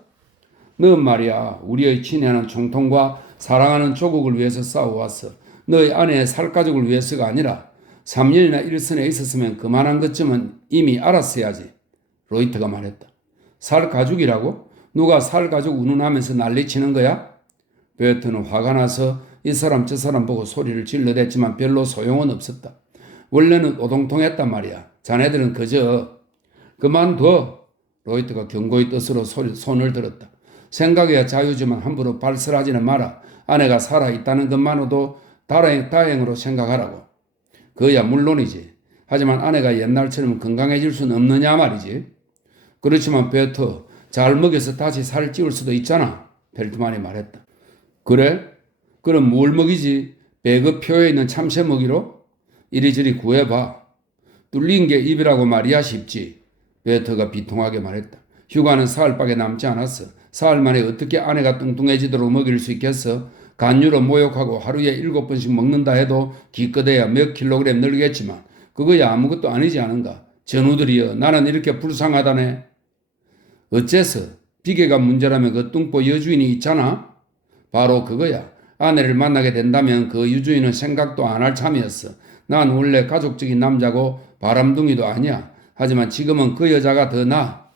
넌 말이야, 우리의 친애하는 총통과 사랑하는 조국을 위해서 싸워왔어. 너의 아내의 살가족을 위해서가 아니라 3년이나 일선에 있었으면 그만한 것쯤은 이미 알았어야지. 로이터가 말했다. 살가족이라고? 누가 살가족 운운하면서 난리치는 거야? 베어트는 화가 나서 이 사람 저 사람 보고 소리를 질러댔지만 별로 소용은 없었다. 원래는 오동통했단 말이야. 자네들은 그저 그만둬. 로이터가 경고의 뜻으로 손을 들었다. 생각이야 자유지만 함부로 발설하지는 마라. 아내가 살아있다는 것만으로도 다행으로 생각하라고. 그야 물론이지. 하지만 아내가 옛날처럼 건강해질 수는 없느냐 말이지. 그렇지만 베터 잘 먹여서 다시 살을 찌울 수도 있잖아. 펠트만이 말했다. 그래? 그럼 뭘 먹이지? 배급표에 있는 참새 먹이로? 이리저리 구해봐. 뚫린 게 입이라고 말이야 쉽지. 베터가 비통하게 말했다. 휴가는 사흘밖에 남지 않았어. 사흘 만에 어떻게 아내가 뚱뚱해지도록 먹일 수 있겠어? 간유로 모욕하고 하루에 7번씩 먹는다 해도 기껏해야 몇 킬로그램 늘겠지만 그거야 아무것도 아니지 않은가? 전우들이여 나는 이렇게 불쌍하다네. 어째서? 비계가 문제라면 그 뚱보 여주인이 있잖아. 바로 그거야. 아내를 만나게 된다면 그 여주인은 생각도 안 할 참이었어. 난 원래 가족적인 남자고 바람둥이도 아니야. 하지만 지금은 그 여자가 더 나아.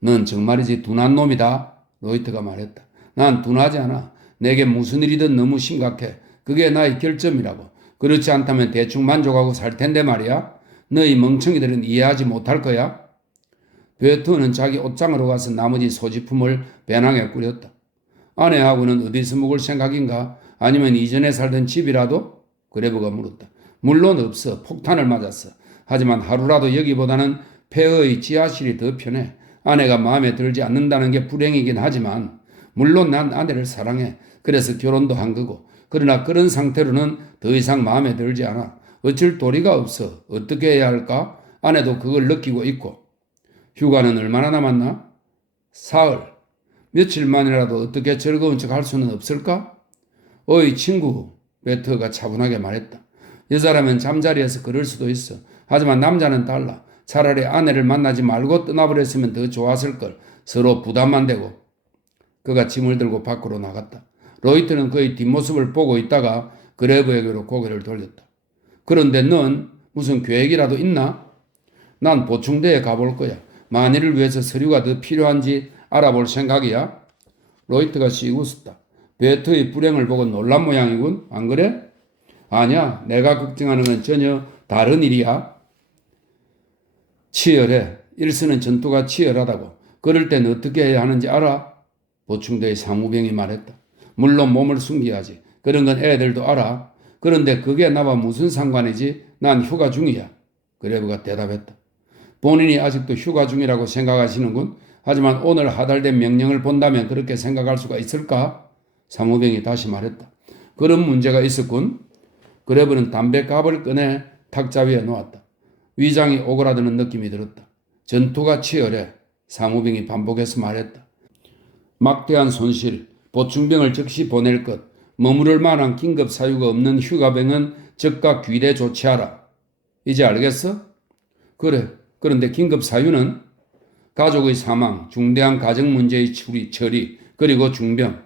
넌 정말이지 둔한 놈이다. 로이터가 말했다. 난 둔하지 않아. 내게 무슨 일이든 너무 심각해. 그게 나의 결점이라고. 그렇지 않다면 대충 만족하고 살 텐데 말이야. 너희 멍청이들은 이해하지 못할 거야. 베어트는 자기 옷장으로 가서 나머지 소지품을 배낭에 꾸렸다. 아내하고는 어디서 묵을 생각인가? 아니면 이전에 살던 집이라도? 그레브가 물었다. 물론 없어. 폭탄을 맞았어. 하지만 하루라도 여기보다는 폐허의 지하실이 더 편해. 아내가 마음에 들지 않는다는 게 불행이긴 하지만 물론 난 아내를 사랑해. 그래서 결혼도 한 거고. 그러나 그런 상태로는 더 이상 마음에 들지 않아. 어쩔 도리가 없어. 어떻게 해야 할까? 아내도 그걸 느끼고 있고. 휴가는 얼마나 남았나? 사흘. 며칠만이라도 어떻게 즐거운 척 할 수는 없을까? 어이 친구, 베터가 차분하게 말했다. 여자라면 잠자리에서 그럴 수도 있어. 하지만 남자는 달라. 차라리 아내를 만나지 말고 떠나버렸으면 더 좋았을걸. 서로 부담만 되고. 그가 짐을 들고 밖으로 나갔다. 로이트는 그의 뒷모습을 보고 있다가 그레브에게로 고개를 돌렸다. 그런데 넌 무슨 계획이라도 있나? 난 보충대에 가볼 거야. 만일을 위해서 서류가 더 필요한지 알아볼 생각이야. 로이트가 씩 웃었다. 베터의 불행을 보고 놀란 모양이군. 안 그래? 아니야. 내가 걱정하는 건 전혀 다른 일이야. 치열해. 일선은 전투가 치열하다고. 그럴 땐 어떻게 해야 하는지 알아? 보충대의 사무병이 말했다. 물론 몸을 숨겨야지. 그런 건 애들도 알아. 그런데 그게 나와 무슨 상관이지? 난 휴가 중이야. 그레브가 대답했다. 본인이 아직도 휴가 중이라고 생각하시는군. 하지만 오늘 하달된 명령을 본다면 그렇게 생각할 수가 있을까? 사무병이 다시 말했다. 그런 문제가 있었군. 그레브는 담배갑을 꺼내 탁자 위에 놓았다. 위장이 오그라드는 느낌이 들었다. 전투가 치열해. 사무병이 반복해서 말했다. 막대한 손실, 보충병을 즉시 보낼 것, 머무를 만한 긴급 사유가 없는 휴가병은 즉각 귀대 조치하라. 이제 알겠어? 그래. 그런데 긴급 사유는 가족의 사망, 중대한 가정 문제의 처리, 그리고 중병.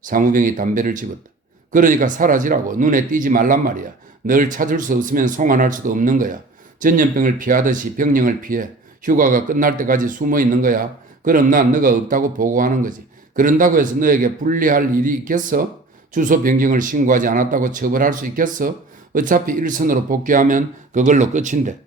사무병이 담배를 집었다. 그러니까 사라지라고. 눈에 띄지 말란 말이야. 널 찾을 수 없으면 송환할 수도 없는 거야. 전염병을 피하듯이 병령을 피해. 휴가가 끝날 때까지 숨어 있는 거야. 그럼 난 너가 없다고 보고하는 거지. 그런다고 해서 너에게 불리할 일이 있겠어? 주소 변경을 신고하지 않았다고 처벌할 수 있겠어? 어차피 일선으로 복귀하면 그걸로 끝인데.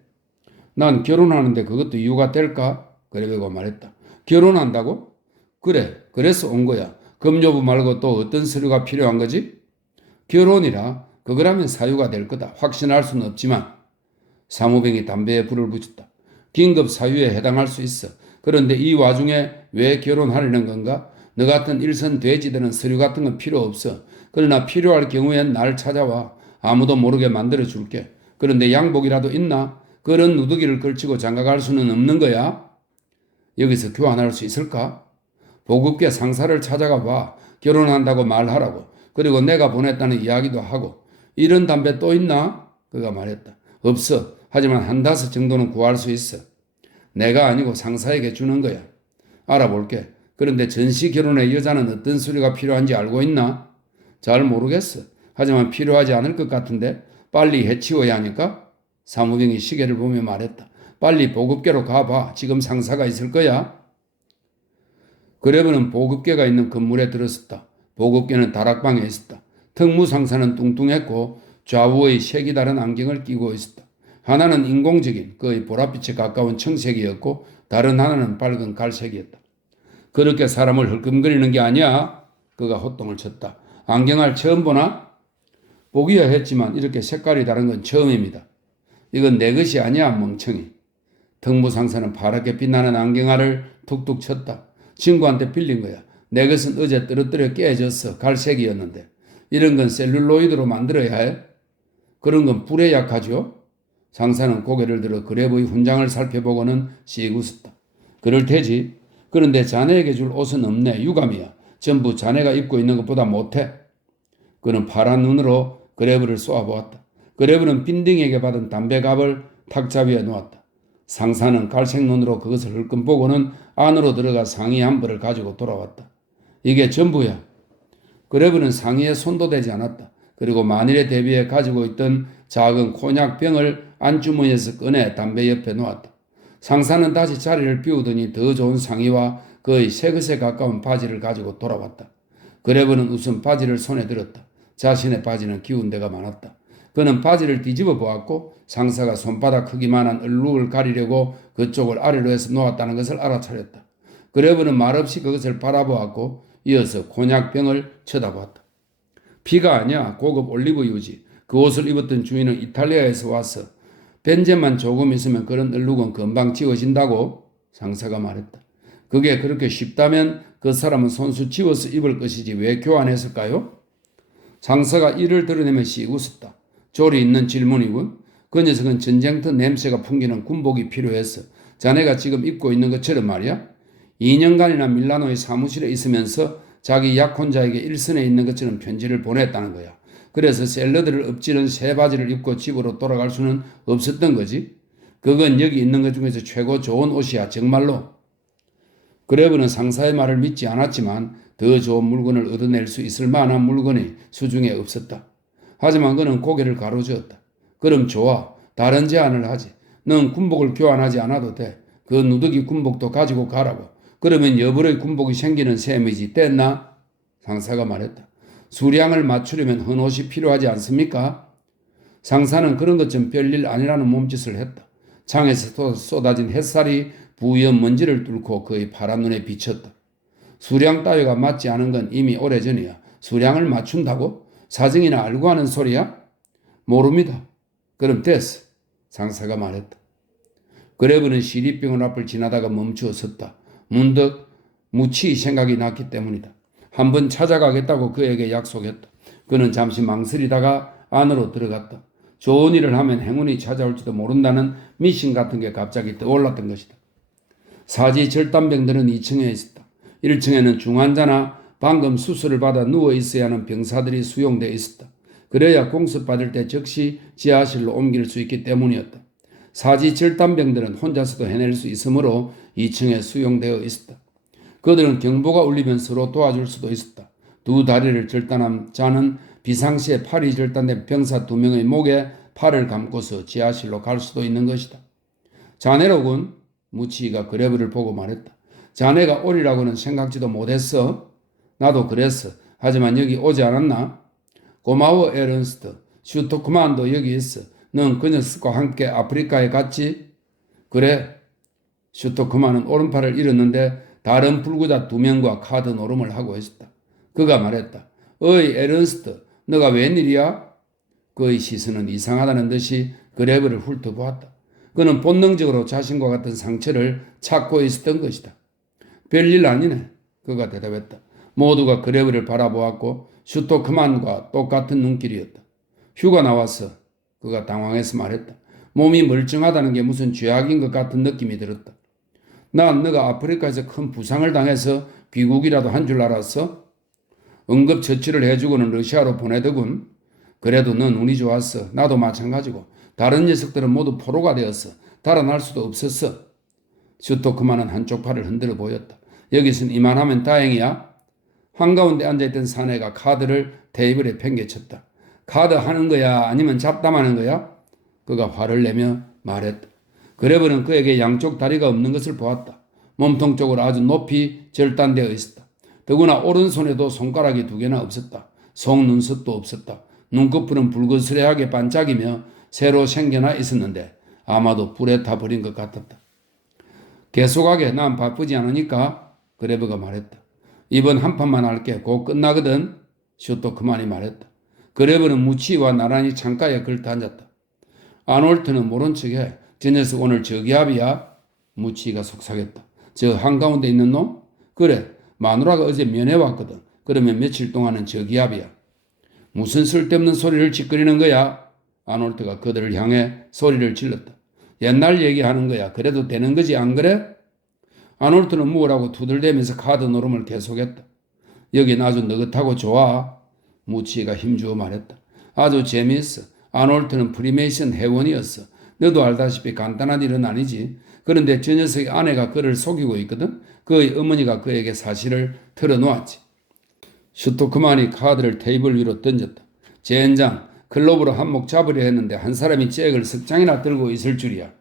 난 결혼하는데 그것도 이유가 될까? 그레베가 말했다. 결혼한다고? 그래. 그래서 온 거야. 급료부 말고 또 어떤 서류가 필요한 거지? 결혼이라. 그거라면 사유가 될 거다. 확신할 수는 없지만. 사무병이 담배에 불을 붙였다. 긴급 사유에 해당할 수 있어. 그런데 이 와중에 왜 결혼하려는 건가? 너 같은 일선 돼지들은 서류 같은 건 필요 없어. 그러나 필요할 경우엔 날 찾아와. 아무도 모르게 만들어 줄게. 그런데 양복이라도 있나? 그런 누더기를 걸치고 장가갈 수는 없는 거야. 여기서 교환할 수 있을까? 보급계 상사를 찾아가 봐. 결혼한다고 말하라고. 그리고 내가 보냈다는 이야기도 하고 이런 담배 또 있나? 그가 말했다. 없어. 하지만 한 다섯 정도는 구할 수 있어. 내가 아니고 상사에게 주는 거야. 알아볼게. 그런데 전시 결혼에 여자는 어떤 수리가 필요한지 알고 있나? 잘 모르겠어. 하지만 필요하지 않을 것 같은데 빨리 해치워야 하니까? 사무병이 시계를 보며 말했다. 빨리 보급계로 가봐. 지금 상사가 있을 거야. 그레브는 보급계가 있는 건물에 들었었다. 보급계는 다락방에 있었다. 특무상사는 뚱뚱했고 좌우의 색이 다른 안경을 끼고 있었다. 하나는 인공적인 거의 보랏빛에 가까운 청색이었고 다른 하나는 밝은 갈색이었다. 그렇게 사람을 흘끔거리는 게 아니야. 그가 호통을 쳤다. 안경알 처음 보나? 보기야 했지만 이렇게 색깔이 다른 건 처음입니다. 이건 내 것이 아니야, 멍청이. 특무상사는 파랗게 빛나는 안경알을 툭툭 쳤다. 친구한테 빌린 거야. 내 것은 어제 떨어뜨려 깨졌어. 갈색이었는데. 이런 건 셀룰로이드로 만들어야 해. 그런 건 불에 약하죠. 상사는 고개를 들어 그레브의 훈장을 살펴보고는 씩 웃었다. 그럴 테지. 그런데 자네에게 줄 옷은 없네. 유감이야. 전부 자네가 입고 있는 것보다 못해. 그는 파란 눈으로 그레브를 쏘아보았다. 그레브는 빈딩에게 받은 담배갑을 탁자 위에 놓았다. 상사는 갈색 눈으로 그것을 흘끔 보고는 안으로 들어가 상의 한 벌을 가지고 돌아왔다. 이게 전부야. 그레브는 상의에 손도 대지 않았다. 그리고 만일에 대비해 가지고 있던 작은 코냑병을 안주머니에서 꺼내 담배 옆에 놓았다. 상사는 다시 자리를 비우더니 더 좋은 상의와 거의 새 것에 가까운 바지를 가지고 돌아왔다. 그레브는 우선 바지를 손에 들었다. 자신의 바지는 기운 데가 많았다. 그는 바지를 뒤집어 보았고 상사가 손바닥 크기만한 얼룩을 가리려고 그쪽을 아래로 해서 놓았다는 것을 알아차렸다. 그레브는 말없이 그것을 바라보았고 이어서 코냑병을 쳐다보았다. 피가 아니야. 고급 올리브유지. 그 옷을 입었던 주인은 이탈리아에서 와서 벤제만 조금 있으면 그런 얼룩은 금방 지워진다고 상사가 말했다. 그게 그렇게 쉽다면 그 사람은 손수 지워서 입을 것이지 왜 교환했을까요? 상사가 이를 드러내며 씩 웃었다. 조리 있는 질문이군. 그 녀석은 전쟁터 냄새가 풍기는 군복이 필요해서 자네가 지금 입고 있는 것처럼 말이야. 2년간이나 밀라노의 사무실에 있으면서 자기 약혼자에게 일선에 있는 것처럼 편지를 보냈다는 거야. 그래서 샐러드를 엎지른 새 바지를 입고 집으로 돌아갈 수는 없었던 거지. 그건 여기 있는 것 중에서 최고 좋은 옷이야. 정말로. 그레브는 상사의 말을 믿지 않았지만 더 좋은 물건을 얻어낼 수 있을 만한 물건이 수중에 없었다. 하지만 그는 고개를 가로저었다. 그럼 좋아. 다른 제안을 하지. 넌 군복을 교환하지 않아도 돼. 그 누더기 군복도 가지고 가라고. 그러면 여벌의 군복이 생기는 셈이지. 뗐나? 상사가 말했다. 수량을 맞추려면 헌옷이 필요하지 않습니까? 상사는 그런 것 좀 별일 아니라는 몸짓을 했다. 창에서 쏟아진 햇살이 부연 먼지를 뚫고 그의 파란 눈에 비쳤다. 수량 따위가 맞지 않은 건 이미 오래전이야. 수량을 맞춘다고? 사정이나 알고 하는 소리야? 모릅니다. 그럼 됐어. 상사가 말했다. 그레브는 시리병원 앞을 지나다가 멈추어 섰다. 문득 무치 생각이 났기 때문이다. 한번 찾아가겠다고 그에게 약속했다. 그는 잠시 망설이다가 안으로 들어갔다. 좋은 일을 하면 행운이 찾아올지도 모른다는 미신 같은 게 갑자기 떠올랐던 것이다. 사지 절단병들은 2층에 있었다. 1층에는 중환자나 방금 수술을 받아 누워 있어야 하는 병사들이 수용되어 있었다. 그래야 공습받을 때 즉시 지하실로 옮길 수 있기 때문이었다. 사지 절단병들은 혼자서도 해낼 수 있으므로 2층에 수용되어 있었다. 그들은 경보가 울리면 서로 도와줄 수도 있었다. 두 다리를 절단한 자는 비상시에 팔이 절단된 병사 2명의 목에 팔을 감고서 지하실로 갈 수도 있는 것이다. 자네로군. 무치가 그레브를 보고 말했다. 자네가 오리라고는 생각지도 못했어. 나도 그랬어. 하지만 여기 오지 않았나? 고마워 에른스트. 슈토크만도 여기 있어. 넌 그 녀석과 함께 아프리카에 갔지? 그래. 슈토크만은 오른팔을 잃었는데 다른 불구자 2명과 카드 노름을 하고 있었다. 그가 말했다. 어이 에른스트. 너가 웬일이야? 그의 시선은 이상하다는 듯이 그레브를 훑어보았다. 그는 본능적으로 자신과 같은 상처를 찾고 있었던 것이다. 별일 아니네. 그가 대답했다. 모두가 그레브를 바라보았고 슈토크만과 똑같은 눈길이었다. 휴가 나왔어. 그가 당황해서 말했다. 몸이 멀쩡하다는 게 무슨 죄악인 것 같은 느낌이 들었다. 난 너가 아프리카에서 큰 부상을 당해서 귀국이라도 한 줄 알았어? 응급처치를 해주고는 러시아로 보내더군. 그래도 넌 운이 좋았어. 나도 마찬가지고. 다른 녀석들은 모두 포로가 되었어. 달아날 수도 없었어. 슈토크만은 한쪽 팔을 흔들어 보였다. 여기선 이만하면 다행이야. 한가운데 앉아있던 사내가 카드를 테이블에 팽개쳤다. 카드 하는 거야? 아니면 잡담하는 거야? 그가 화를 내며 말했다. 그레브는 그에게 양쪽 다리가 없는 것을 보았다. 몸통 쪽으로 아주 높이 절단되어 있었다. 더구나 오른손에도 손가락이 2개나 없었다. 속눈썹도 없었다. 눈꺼풀은 붉은스레하게 반짝이며 새로 생겨나 있었는데 아마도 불에 타버린 것 같았다. 계속하게 난 바쁘지 않으니까 그레브가 말했다. 이번 한 판만 할게. 곧 끝나거든. 슈토크만이 말했다. 그레브는 무치와 나란히 창가에 걸터 앉았다. 아놀트는 모른 척해. 저 녀석 오늘 저기압이야? 무치가 속삭였다. 저 한가운데 있는 놈? 그래. 마누라가 어제 면회왔거든. 그러면 며칠 동안은 저기압이야. 무슨 쓸데없는 소리를 짓거리는 거야? 아놀트가 그들을 향해 소리를 질렀다. 옛날 얘기하는 거야. 그래도 되는 거지 안 그래? 아놀트는 무엇라고 두들대면서 카드 노름을 계속했다. 여긴 아주 느긋하고 좋아. 무치가 힘주어 말했다. 아주 재미있어. 아놀트는 프리메이션 회원이었어. 너도 알다시피 간단한 일은 아니지. 그런데 저 녀석의 아내가 그를 속이고 있거든. 그의 어머니가 그에게 사실을 털어놓았지. 슈토크만이 카드를 테이블 위로 던졌다. 젠장, 클럽으로 한몫 잡으려 했는데 한 사람이 잭을 3장이나 들고 있을 줄이야.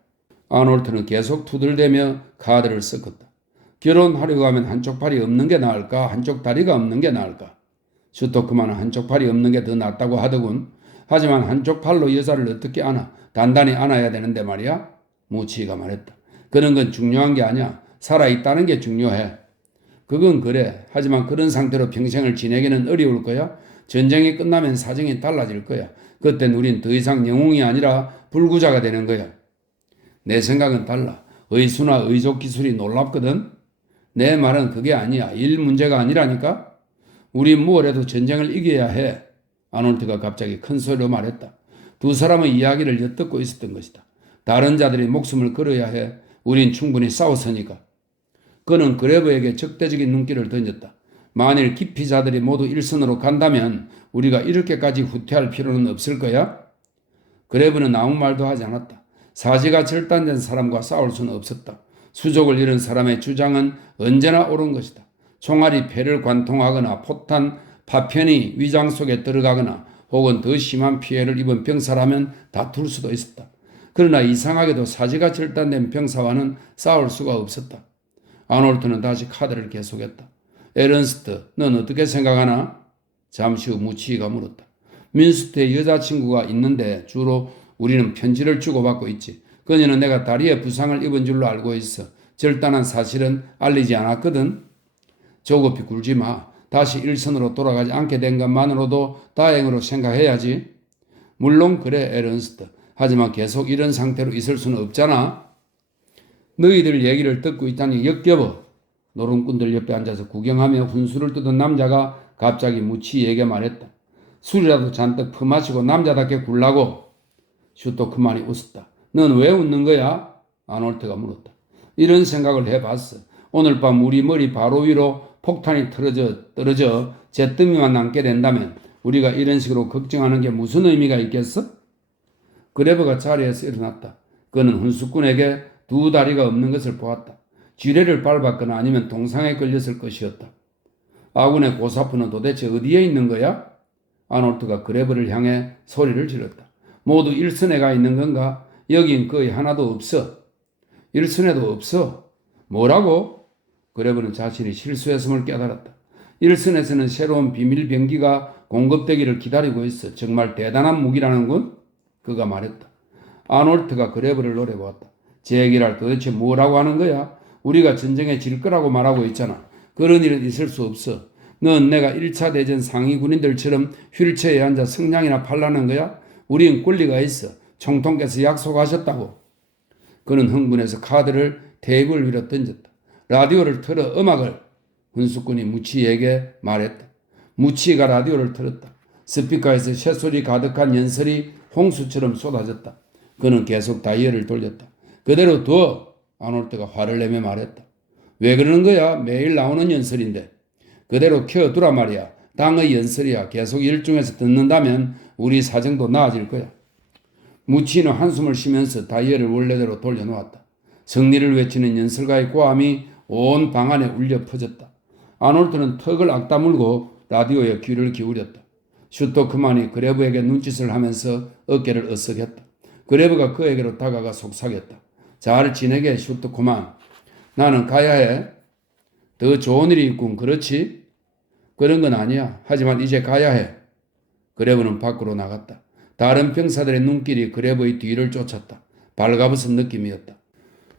아놀트는 계속 투들대며 카드를 섞었다. 결혼하려고 하면 한쪽 팔이 없는 게 나을까? 한쪽 다리가 없는 게 나을까? 슈토크만은 한쪽 팔이 없는 게 더 낫다고 하더군. 하지만 한쪽 팔로 여자를 어떻게 안아? 단단히 안아야 되는데 말이야. 무치가 말했다. 그런 건 중요한 게 아니야. 살아있다는 게 중요해. 그건 그래. 하지만 그런 상태로 평생을 지내기는 어려울 거야. 전쟁이 끝나면 사정이 달라질 거야. 그땐 우린 더 이상 영웅이 아니라 불구자가 되는 거야. 내 생각은 달라. 의수나 의족 기술이 놀랍거든. 내 말은 그게 아니야. 일 문제가 아니라니까. 우리 무엇해도 전쟁을 이겨야 해. 아놀트가 갑자기 큰 소리로 말했다. 두 사람의 이야기를 엿듣고 있었던 것이다. 다른 자들이 목숨을 걸어야 해. 우린 충분히 싸웠으니까. 그는 그레브에게 적대적인 눈길을 던졌다. 만일 기피자들이 모두 일선으로 간다면 우리가 이렇게까지 후퇴할 필요는 없을 거야? 그레브는 아무 말도 하지 않았다. 사지가 절단된 사람과 싸울 수는 없었다. 수족을 잃은 사람의 주장은 언제나 옳은 것이다. 총알이 폐를 관통하거나 포탄 파편이 위장 속에 들어가거나 혹은 더 심한 피해를 입은 병사라면 다툴 수도 있었다. 그러나 이상하게도 사지가 절단된 병사와는 싸울 수가 없었다. 아놀트는 다시 카드를 계속했다. 에른스트, 넌 어떻게 생각하나? 잠시 후 무치이가 물었다. 민스트의 여자친구가 있는데 주로 우리는 편지를 주고받고 있지. 그녀는 내가 다리에 부상을 입은 줄로 알고 있어. 절단한 사실은 알리지 않았거든. 조급히 굴지 마. 다시 일선으로 돌아가지 않게 된 것만으로도 다행으로 생각해야지. 물론 그래, 에른스트. 하지만 계속 이런 상태로 있을 수는 없잖아. 너희들 얘기를 듣고 있다니 역겨워. 노름꾼들 옆에 앉아서 구경하며 훈수를 뜨던 남자가 갑자기 무치에게 말했다. 술이라도 잔뜩 퍼마시고 남자답게 굴라고. 슈토크만이 웃었다. 넌 왜 웃는 거야? 아놀트가 물었다. 이런 생각을 해봤어. 오늘 밤 우리 머리 바로 위로 폭탄이 떨어져 잿더미만 남게 된다면 우리가 이런 식으로 걱정하는 게 무슨 의미가 있겠어? 그레브가 자리에서 일어났다. 그는 훈수꾼에게 2 다리가 없는 것을 보았다. 쥐레를 밟았거나 아니면 동상에 걸렸을 것이었다. 아군의 고사프는 도대체 어디에 있는 거야? 아놀트가 그레브를 향해 소리를 질렀다. 모두 일선에 가 있는 건가? 여긴 거의 하나도 없어. 일선에도 없어. 뭐라고? 그레브는 자신이 실수했음을 깨달았다. 일선에서는 새로운 비밀 병기가 공급되기를 기다리고 있어. 정말 대단한 무기라는군? 그가 말했다. 아놀트가 그레브를 노려보았다. 제 얘기를 도대체 뭐라고 하는 거야? 우리가 전쟁에 질 거라고 말하고 있잖아. 그런 일은 있을 수 없어. 넌 내가 1차 대전 상위 군인들처럼 휠체어에 앉아 성냥이나 팔라는 거야? 우린 권리가 있어. 총통께서 약속하셨다고. 그는 흥분해서 카드를 테이블 위로 던졌다. 라디오를 틀어 음악을. 훈수꾼이 무치에게 말했다. 무치가 라디오를 틀었다. 스피커에서 쇳소리 가득한 연설이 홍수처럼 쏟아졌다. 그는 계속 다이얼을 돌렸다. 그대로 둬. 아놀트가 화를 내며 말했다. 왜 그러는 거야? 매일 나오는 연설인데. 그대로 켜두라 말이야. 땅의 연설이야. 계속 일중에서 듣는다면 우리 사정도 나아질 거야. 무치는 한숨을 쉬면서 다이얼을 원래대로 돌려놓았다. 승리를 외치는 연설가의 고함이 온 방 안에 울려 퍼졌다. 아놀트는 턱을 악다물고 라디오에 귀를 기울였다. 슈토크만이 그레브에게 눈짓을 하면서 어깨를 으쓱했다. 그레브가 그에게로 다가가 속삭였다. 잘 지내게 슈토크만. 나는 가야 해. 더 좋은 일이 있군. 그렇지? 그런 건 아니야. 하지만 이제 가야 해. 그레브는 밖으로 나갔다. 다른 병사들의 눈길이 그레브의 뒤를 쫓았다. 발가벗은 느낌이었다.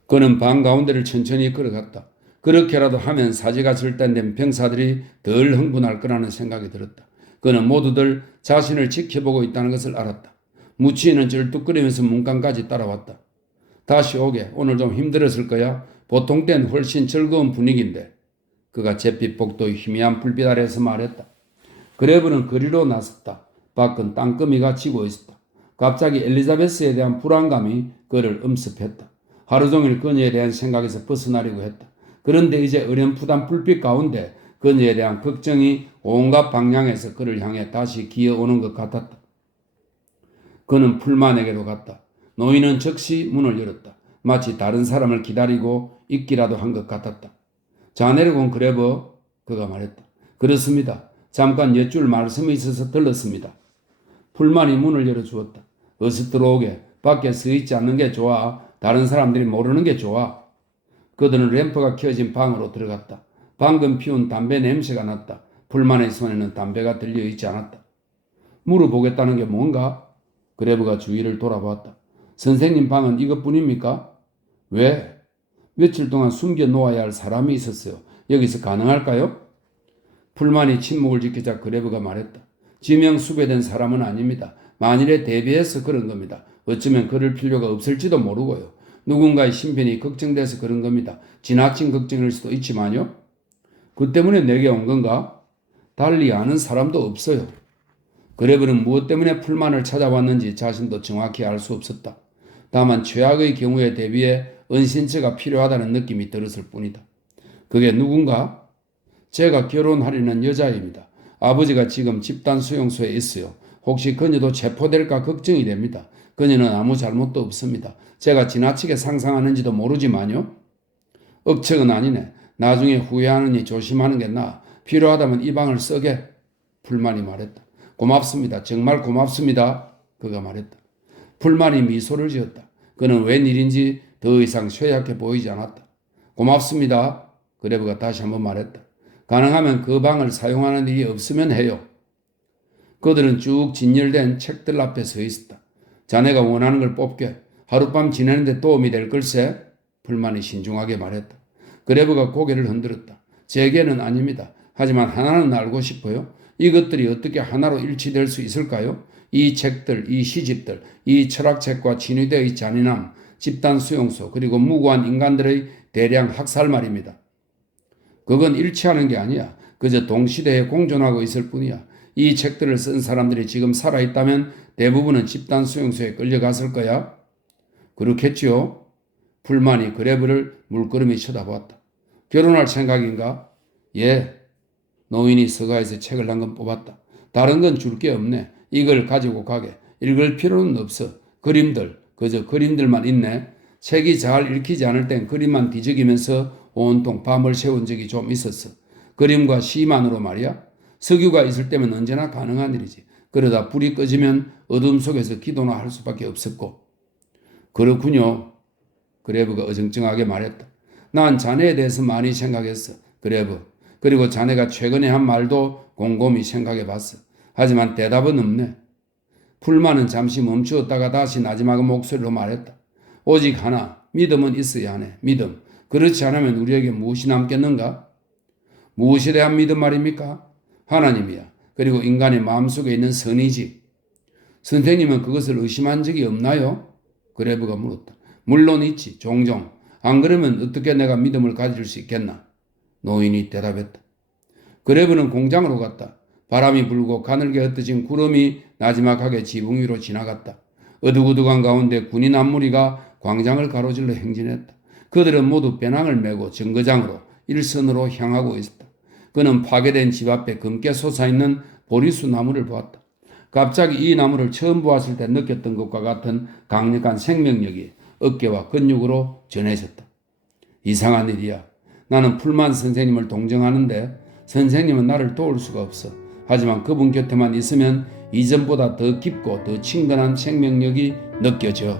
그는 방 가운데를 천천히 걸어갔다. 그렇게라도 하면 사지가 절단된 병사들이 덜 흥분할 거라는 생각이 들었다. 그는 모두들 자신을 지켜보고 있다는 것을 알았다. 무치인은 쩔뚝거리면서 문간까지 따라왔다. 다시 오게. 오늘 좀 힘들었을 거야. 보통 땐 훨씬 즐거운 분위기인데. 그가 잿빛 복도의 희미한 불빛 아래에서 말했다. 그레브는 거리로 나섰다. 밖은 땅거미가 지고 있었다. 갑자기 엘리자베스에 대한 불안감이 그를 엄습했다. 하루 종일 그녀에 대한 생각에서 벗어나려고 했다. 그런데 이제 어렴풋한 불빛 가운데 그녀에 대한 걱정이 온갖 방향에서 그를 향해 다시 기어오는 것 같았다. 그는 풀만에게로 갔다. 노인은 즉시 문을 열었다. 마치 다른 사람을 기다리고 있기라도 한 것 같았다. 자네를 온 그레버, 그가 말했다. 그렇습니다. 잠깐 여쭐 말씀이 있어서 들렀습니다. 풀만이 문을 열어주었다. 어서 들어오게. 밖에 서 있지 않는 게 좋아. 다른 사람들이 모르는 게 좋아. 그들은 램프가 켜진 방으로 들어갔다. 방금 피운 담배 냄새가 났다. 풀만의 손에는 담배가 들려있지 않았다. 물어보겠다는 게 뭔가? 그레브가 주위를 돌아보았다. 선생님 방은 이것뿐입니까? 왜? 며칠 동안 숨겨 놓아야 할 사람이 있었어요. 여기서 가능할까요? 풀만이 침묵을 지키자 그레브가 말했다. 지명 수배된 사람은 아닙니다. 만일에 대비해서 그런 겁니다. 어쩌면 그럴 필요가 없을지도 모르고요. 누군가의 신변이 걱정돼서 그런 겁니다. 지나친 걱정일 수도 있지만요. 그 때문에 내게 온 건가? 달리 아는 사람도 없어요. 그레브는 무엇 때문에 풀만을 찾아왔는지 자신도 정확히 알 수 없었다. 다만 최악의 경우에 대비해 은신처가 필요하다는 느낌이 들었을 뿐이다. 그게 누군가? 제가 결혼하려는 여자입니다. 아버지가 지금 집단 수용소에 있어요. 혹시 그녀도 체포될까 걱정이 됩니다. 그녀는 아무 잘못도 없습니다. 제가 지나치게 상상하는지도 모르지만요. 억측은 아니네. 나중에 후회하느니 조심하는 게 나아. 필요하다면 이 방을 쓰게. 풀만이 말했다. 고맙습니다. 정말 고맙습니다. 그가 말했다. 풀만이 미소를 지었다. 그는 웬일인지 더 이상 쇠약해 보이지 않았다. 고맙습니다. 그레브가 다시 한번 말했다. 가능하면 그 방을 사용하는 일이 없으면 해요. 그들은 쭉 진열된 책들 앞에 서 있었다. 자네가 원하는 걸 뽑게. 하룻밤 지내는데 도움이 될 걸세. 풀만이 신중하게 말했다. 그레브가 고개를 흔들었다. 제게는 아닙니다. 하지만 하나는 알고 싶어요. 이것들이 어떻게 하나로 일치될 수 있을까요? 이 책들, 이 시집들, 이 철학책과 진위대의 잔인함, 집단 수용소, 그리고 무고한 인간들의 대량 학살 말입니다. 그건 일치하는 게 아니야. 그저 동시대에 공존하고 있을 뿐이야. 이 책들을 쓴 사람들이 지금 살아있다면 대부분은 집단 수용소에 끌려갔을 거야. 그렇겠지요? 풀만이 그레브를 물끄러미 쳐다보았다. 결혼할 생각인가? 예. 노인이 서가에서 책을 한 권 뽑았다. 다른 건 줄 게 없네. 이걸 가지고 가게. 읽을 필요는 없어. 그림들, 그저 그림들만 있네. 책이 잘 읽히지 않을 땐 그림만 뒤적이면서 온통 밤을 새운 적이 좀 있었어. 그림과 시만으로 말이야. 석유가 있을 때면 언제나 가능한 일이지. 그러다 불이 꺼지면 어둠 속에서 기도나 할 수밖에 없었고. 그렇군요. 그레브가 어정쩡하게 말했다. 난 자네에 대해서 많이 생각했어. 그레브. 그리고 자네가 최근에 한 말도 곰곰이 생각해봤어. 하지만 대답은 없네. 풀만은 잠시 멈추었다가 다시 나지막은 목소리로 말했다. 오직 하나, 믿음은 있어야 하네. 믿음. 그렇지 않으면 우리에게 무엇이 남겠는가? 무엇에 대한 믿음 말입니까? 하나님이야. 그리고 인간의 마음속에 있는 선이지. 선생님은 그것을 의심한 적이 없나요? 그레브가 물었다. 물론 있지. 종종. 안 그러면 어떻게 내가 믿음을 가질 수 있겠나? 노인이 대답했다. 그레브는 공장으로 갔다. 바람이 불고 가늘게 흩어진 구름이 나지막하게 지붕 위로 지나갔다. 어둑어둑한 가운데 군인 한 무리가 광장을 가로질러 행진했다. 그들은 모두 배낭을 메고 정거장으로 일선으로 향하고 있었다. 그는 파괴된 집 앞에 검게 솟아있는 보리수 나무를 보았다. 갑자기 이 나무를 처음 보았을 때 느꼈던 것과 같은 강력한 생명력이 어깨와 근육으로 전해졌다. 이상한 일이야. 나는 풀만 선생님을 동정하는데 선생님은 나를 도울 수가 없어. 하지만 그분 곁에만 있으면 이전보다 더 깊고 더 친근한 생명력이 느껴져.